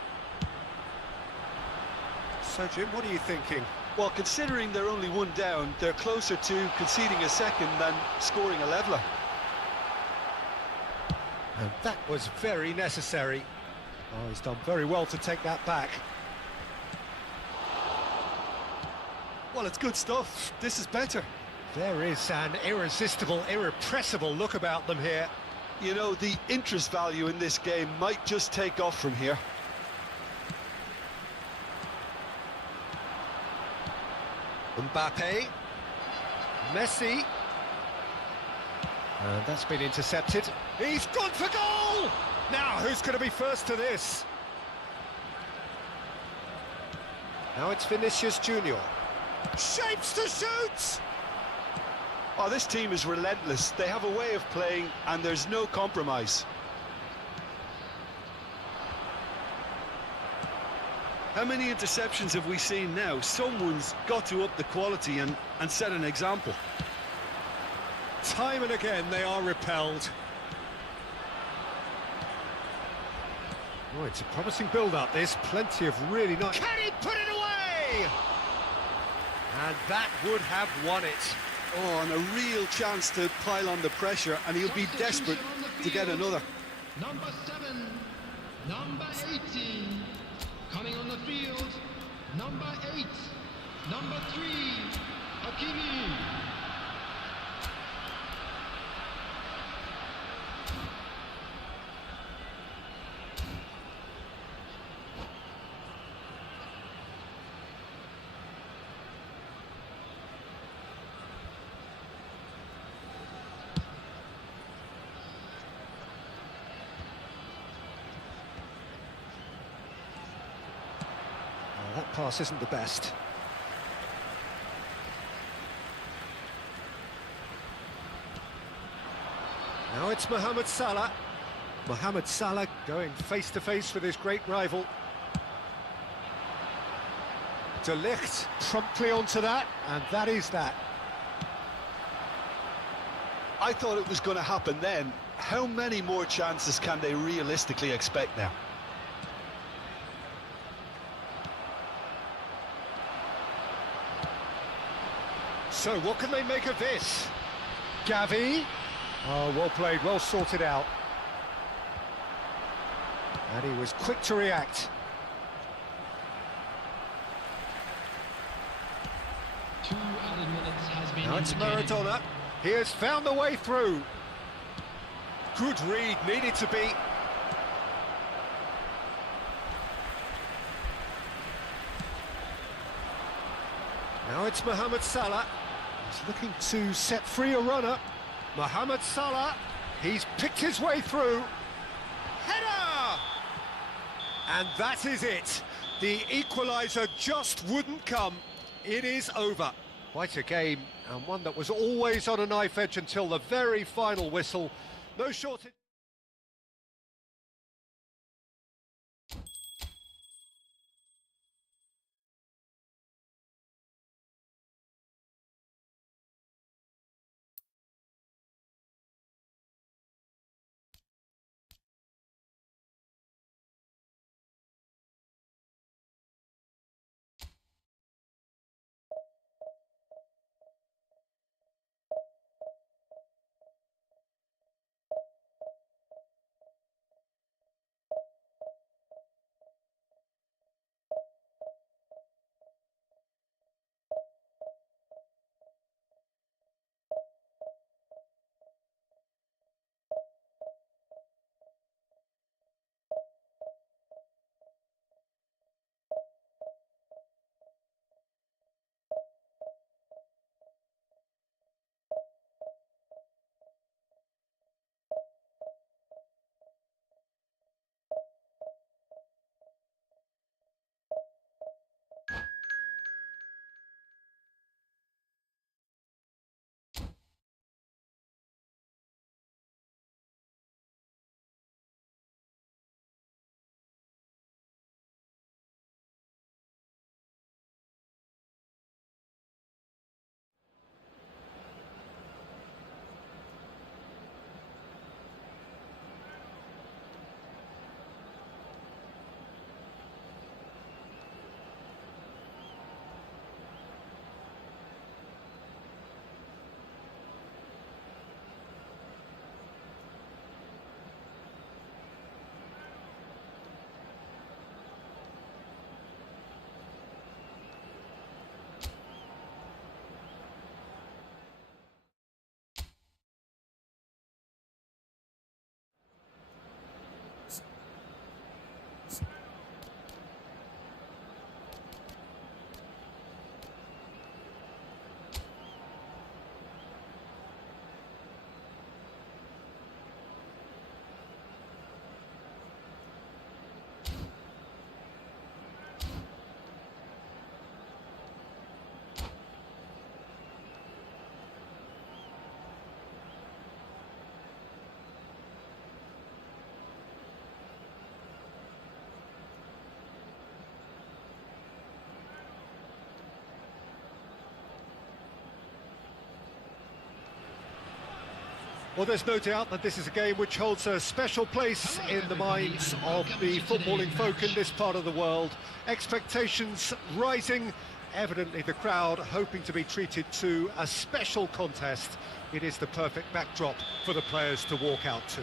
So, Jim, what are you thinking? Well, considering they're only one down, they're closer to conceding a second than scoring a leveller. And that was very necessary. Oh, he's done very well to take that back. Well, it's good stuff. This is better. There is an irresistible, irrepressible look about them here. You know, the interest value in this game might just take off from here. Mbappe. Messi. And that's been intercepted. He's gone for goal! Now, who's going to be first to this? Now it's Vinicius Junior. Shapes to shoot! Oh, this team is relentless. They have a way of playing, and there's no compromise. How many interceptions have we seen now? Someone's got to up the quality and set an example. Time and again they are repelled. Oh, it's a promising build-up, this. Plenty of really nice... Can he put it away? And that would have won it. Oh, and a real chance to pile on the pressure, and he'll be desperate to get another. Number 7, number 18, coming on the field, number 8, number 3, Hakimi. That pass isn't the best. Now it's Mohamed Salah. Mohamed Salah going face-to-face with his great rival. De Ligt promptly onto that, and that is that. I thought it was going to happen then. How many more chances can they realistically expect now? So, what can they make of this? Gavi. Oh, well played, well sorted out. And he was quick to react. 2 added minutes has been Now it's indicated. Maradona. He has found the way through. Good read, needed to be. Now it's Mohamed Salah. He's looking to set free a runner. Mohamed Salah, he's picked his way through. Header! And that is it. The equaliser just wouldn't come. It is over. Quite a game, and one that was always on a knife edge until the very final whistle. No shortage. Well, there's no doubt that this is a game which holds a special place in the minds of the footballing folk in this part of the world. Expectations rising, evidently the crowd hoping to be treated to a special contest. It is the perfect backdrop for the players to walk out to.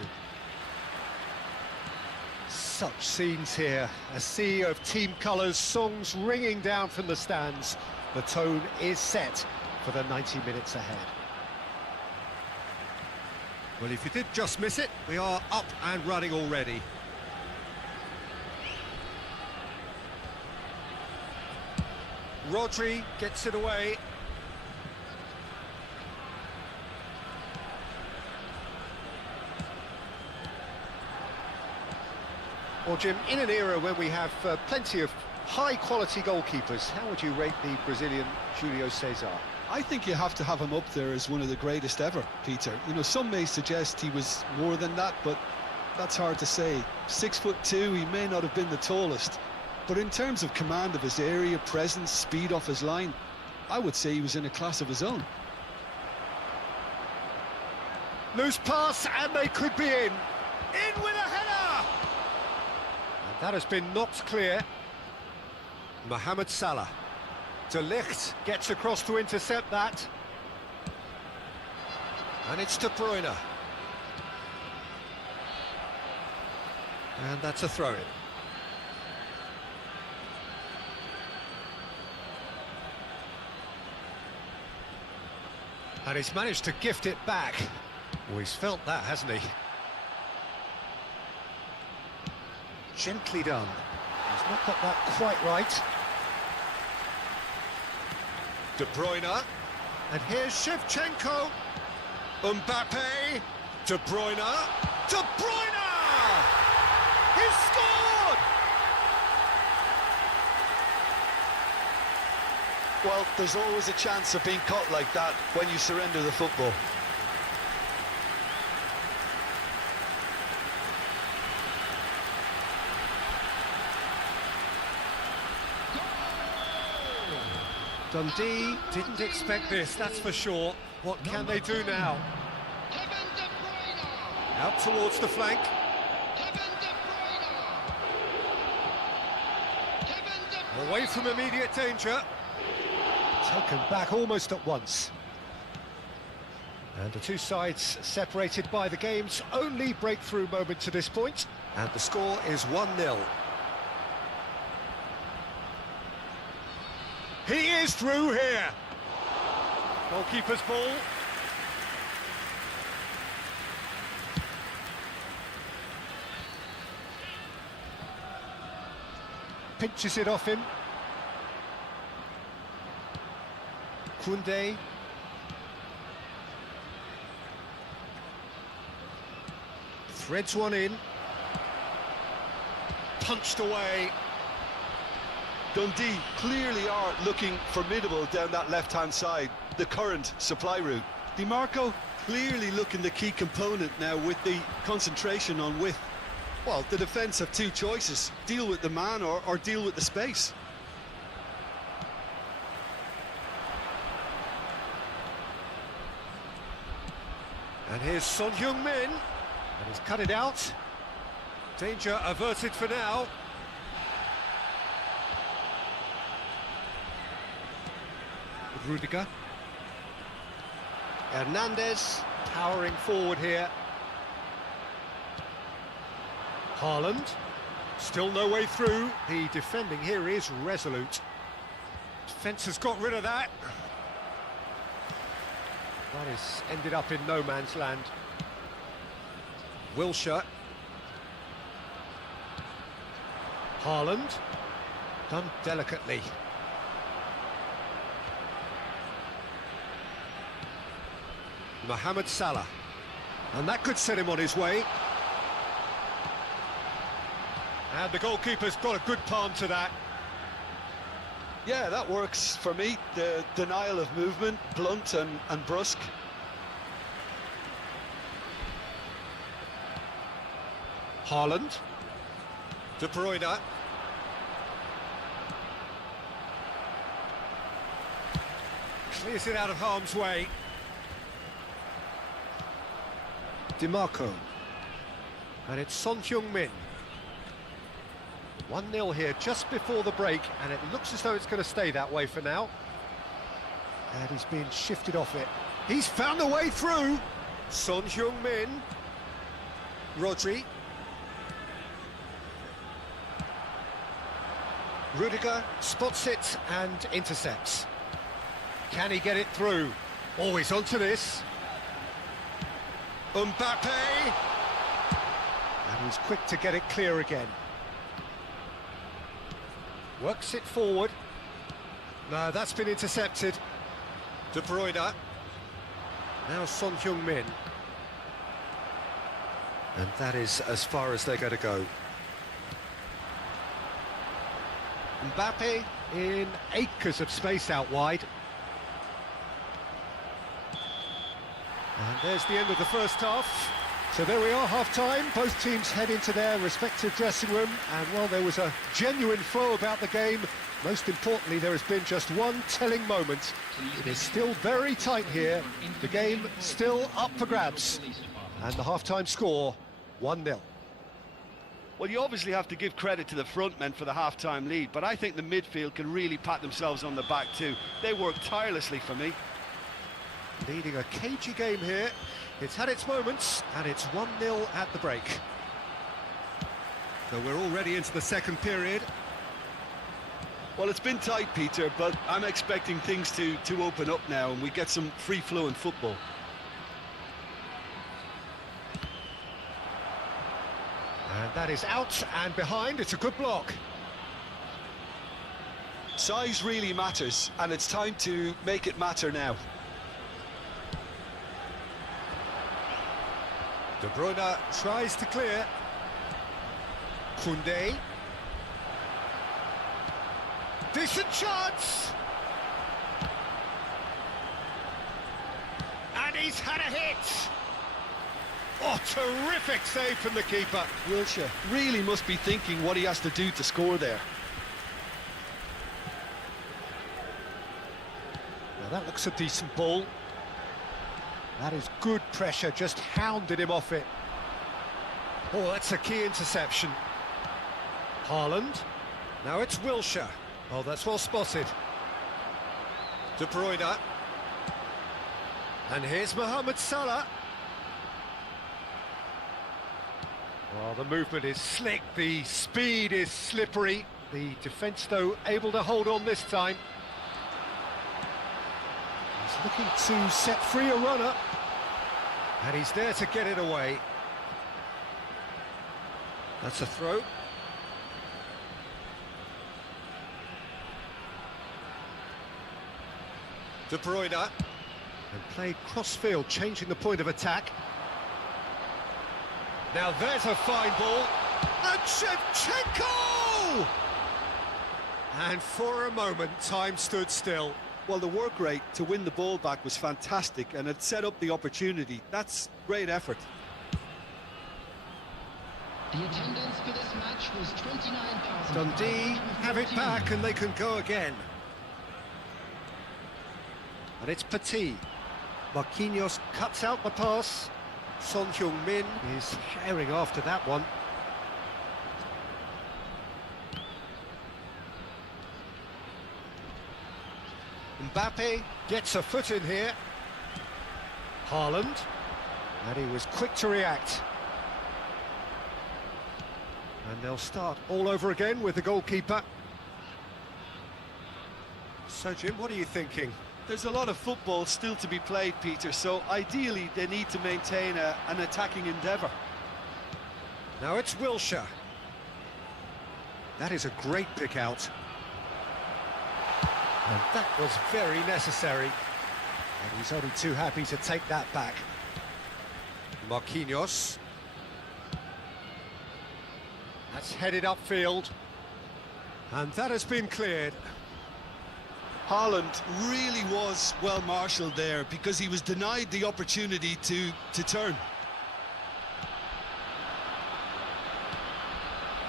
Such scenes here, a sea of team colours, songs ringing down from the stands. The tone is set for the 90 minutes ahead. Well, if you did just miss it, we are up and running already. Rodri gets it away. Well, Jim, in an era when we have plenty of high-quality goalkeepers, how would you rate the Brazilian Julio Cesar? I think you have to have him up there as one of the greatest ever, Peter. You know, some may suggest he was more than that, but that's hard to say. 6'2", he may not have been the tallest, but in terms of command of his area, presence, speed off his line, I would say he was in a class of his own. Loose pass, and they could be in. In with a header! And that has been knocked clear. Mohamed Salah. De Ligt gets across to intercept that. And it's De Bruyne. And that's a throw-in. And he's managed to gift it back. Oh, he's felt that, hasn't he? Gently done. He's not got that quite right. De Bruyne, and here's Shevchenko, Mbappe, De Bruyne, De Bruyne! He's scored! Well, there's always a chance of being caught like that when you surrender the football. Dundee didn't expect this, that's for sure. What can they do now? Out towards the flank. Away from immediate danger. Taken back almost at once. And the two sides separated by the game's only breakthrough moment to this point. And the score is 1-0. He is through here. Goalkeeper's ball. Pinches it off him. Koundé. Threads one in. Punched away. Dundee clearly are looking formidable down that left-hand side, the current supply route. DiMarco clearly looking the key component now with the concentration on width. Well, the defence have two choices, deal with the man or deal with the space. And here's Son Heung-min, and he's cut it out. Danger averted for now. Rudiger. Hernandez powering forward here. Haaland, still no way through. The defending here is resolute. Defence has got rid of that. That has ended up in no man's land. Wilshere. Haaland, done delicately. Mohamed Salah, and that could set him on his way. And the goalkeeper's got a good palm to that. Yeah, that works for me. The denial of movement, blunt and brusque. Haaland. De Bruyne. Clears it out of harm's way. DiMarco. And it's Son Heung-min. 1-0 here just before the break, and it looks as though it's going to stay that way for now. And he's being shifted off it. He's found a way through! Son Heung-min. Rodri. Rudiger spots it and intercepts. Can he get it through? Always onto this. Mbappe! And he's quick to get it clear again. Works it forward. No, that's been intercepted. De Bruyne. Now Son Heung-min. And that is as far as they're going to go. Mbappe in acres of space out wide. And there's the end of the first half. So there we are, half-time. Both teams head into their respective dressing room. And while there was a genuine flow about the game, most importantly, there has been just one telling moment. It is still very tight here. The game still up for grabs. And the half-time score, 1-0. Well, you obviously have to give credit to the front men for the half-time lead, but I think the midfield can really pat themselves on the back too. They worked tirelessly for me. Leading a cagey game here. It's had its moments, and it's 1-0 at the break. So we're already into the second period. Well, it's been tight, Peter, but I'm expecting things to open up now and we get some free-flowing football. And that is out and behind. It's a good block. Size really matters, and it's time to make it matter now. De Bruyne tries to clear. Koundé. Decent chance! And he's had a hit! Oh, terrific save from the keeper. Wilshere really must be thinking what he has to do to score there. Now that looks a decent ball. That is good pressure, just hounded him off it. Oh, that's a key interception. Haaland. Now it's Wilshere. Oh, that's well spotted. De Bruyne. And here's Mohamed Salah. Well, the movement is slick, the speed is slippery. The defence, though, able to hold on this time. He's looking to set free a runner. And he's there to get it away. That's a throw. De Bruyne. And played cross-field, changing the point of attack. Now there's a fine ball. And Shevchenko! And for a moment, time stood still. Well, the work rate to win the ball back was fantastic, and it set up the opportunity. That's great effort. The attendance for this match was 29,000. Dundee have it back and they can go again. And it's Petit. Marquinhos cuts out the pass. Son Heung-min is herring after that one. Mbappe gets a foot in here. Haaland. And he was quick to react. And they'll start all over again with the goalkeeper. So, Jim, what are you thinking? There's a lot of football still to be played, Peter, so ideally they need to maintain an attacking endeavour. Now it's Wilshere. That is a great pick out. And that was very necessary. And he's only too happy to take that back. Marquinhos. That's headed upfield. And that has been cleared. Haaland really was well marshalled there because he was denied the opportunity to turn.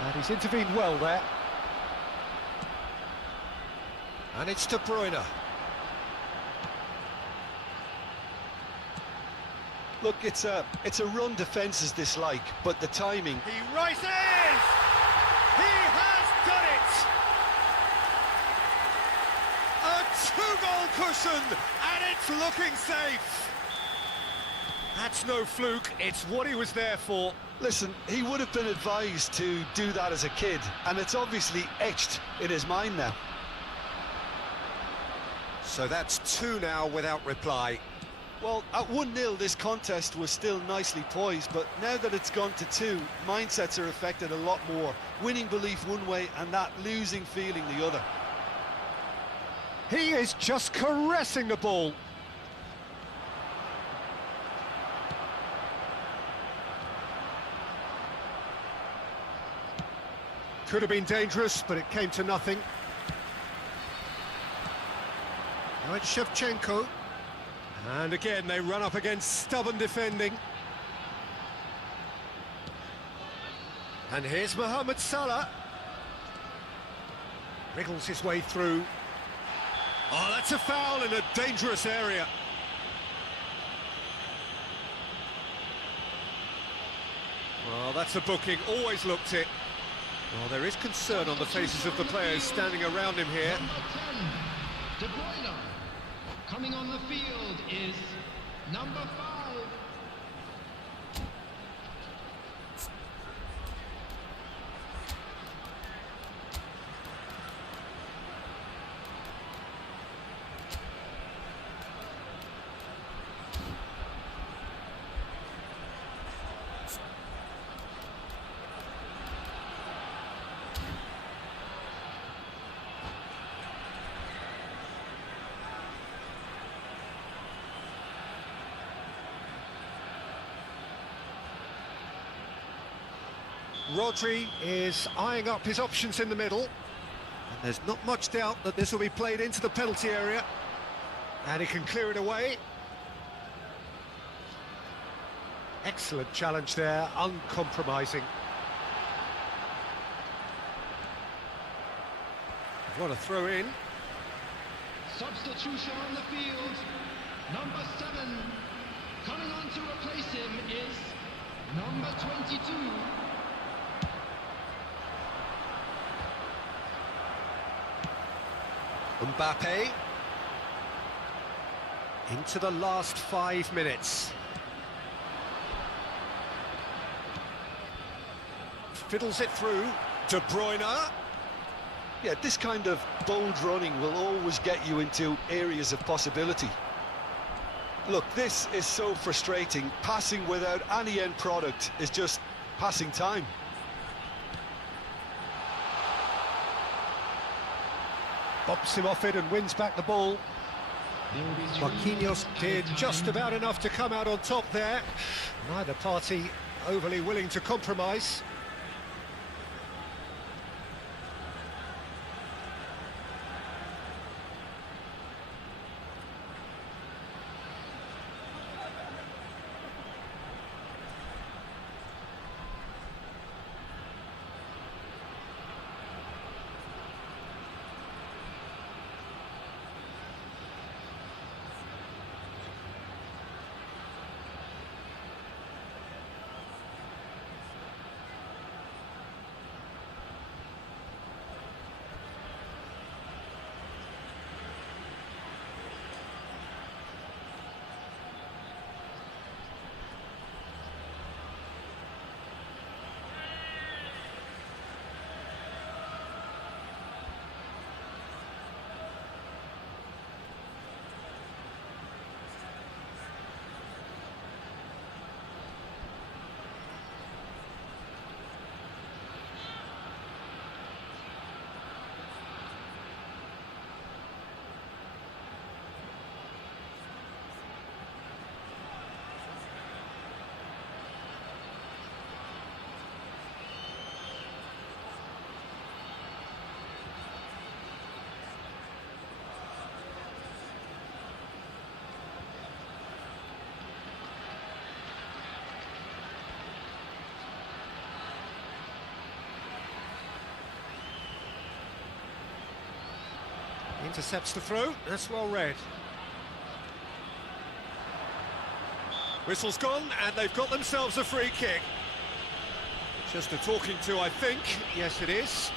And he's intervened well there. And it's De Bruyne. Look, it's a run defences dislike, but the timing. He rises! He has done it! A two-goal cushion, and it's looking safe. That's no fluke, it's what he was there for. Listen, he would have been advised to do that as a kid, and it's obviously etched in his mind now. So that's two now without reply. Well, at 1-0, this contest was still nicely poised, but now that it's gone to 2, mindsets are affected a lot more. Winning belief one way and that losing feeling the other. He is just caressing the ball. Could have been dangerous, but it came to nothing. Now it's Shevchenko. And again, they run up against stubborn defending. And here's Mohamed Salah. Wriggles his way through. Oh, that's a foul in a dangerous area. Well, that's a booking, always looked it. Well, there is concern on the faces of the players standing around him here. Number 10, De Bruyne. Coming on the field is number 5. Rodri is eyeing up his options in the middle. And there's not much doubt that this will be played into the penalty area. And he can clear it away. Excellent challenge there, uncompromising. What a throw in. Substitution on the field. Number 7. Coming on to replace him is number 22. Mbappe. Into the last 5 minutes. Fiddles it through. De Bruyne. Yeah, this kind of bold running will always get you into areas of possibility. Look, this is so frustrating. Passing without any end product is just passing time. Bumps him off it and wins back the ball. Marquinhos did just about enough to come out on top there. Neither party overly willing to compromise. Intercepts the throw, that's well read. Whistle's gone, and they've got themselves a free kick. Just a talking to, I think. Yes, it is.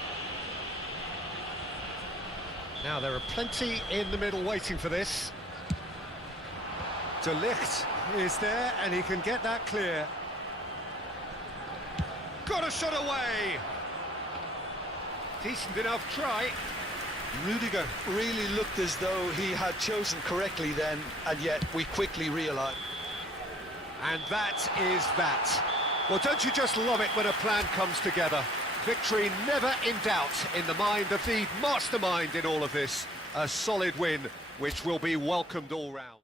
Now, there are plenty in the middle waiting for this. De Ligt is there, and he can get that clear. Got a shot away! Decent enough try. Rudiger really looked as though he had chosen correctly then, and yet we quickly realised. And that is that. Well, don't you just love it when a plan comes together? Victory never in doubt in the mind of the mastermind in all of this. A solid win, which will be welcomed all round.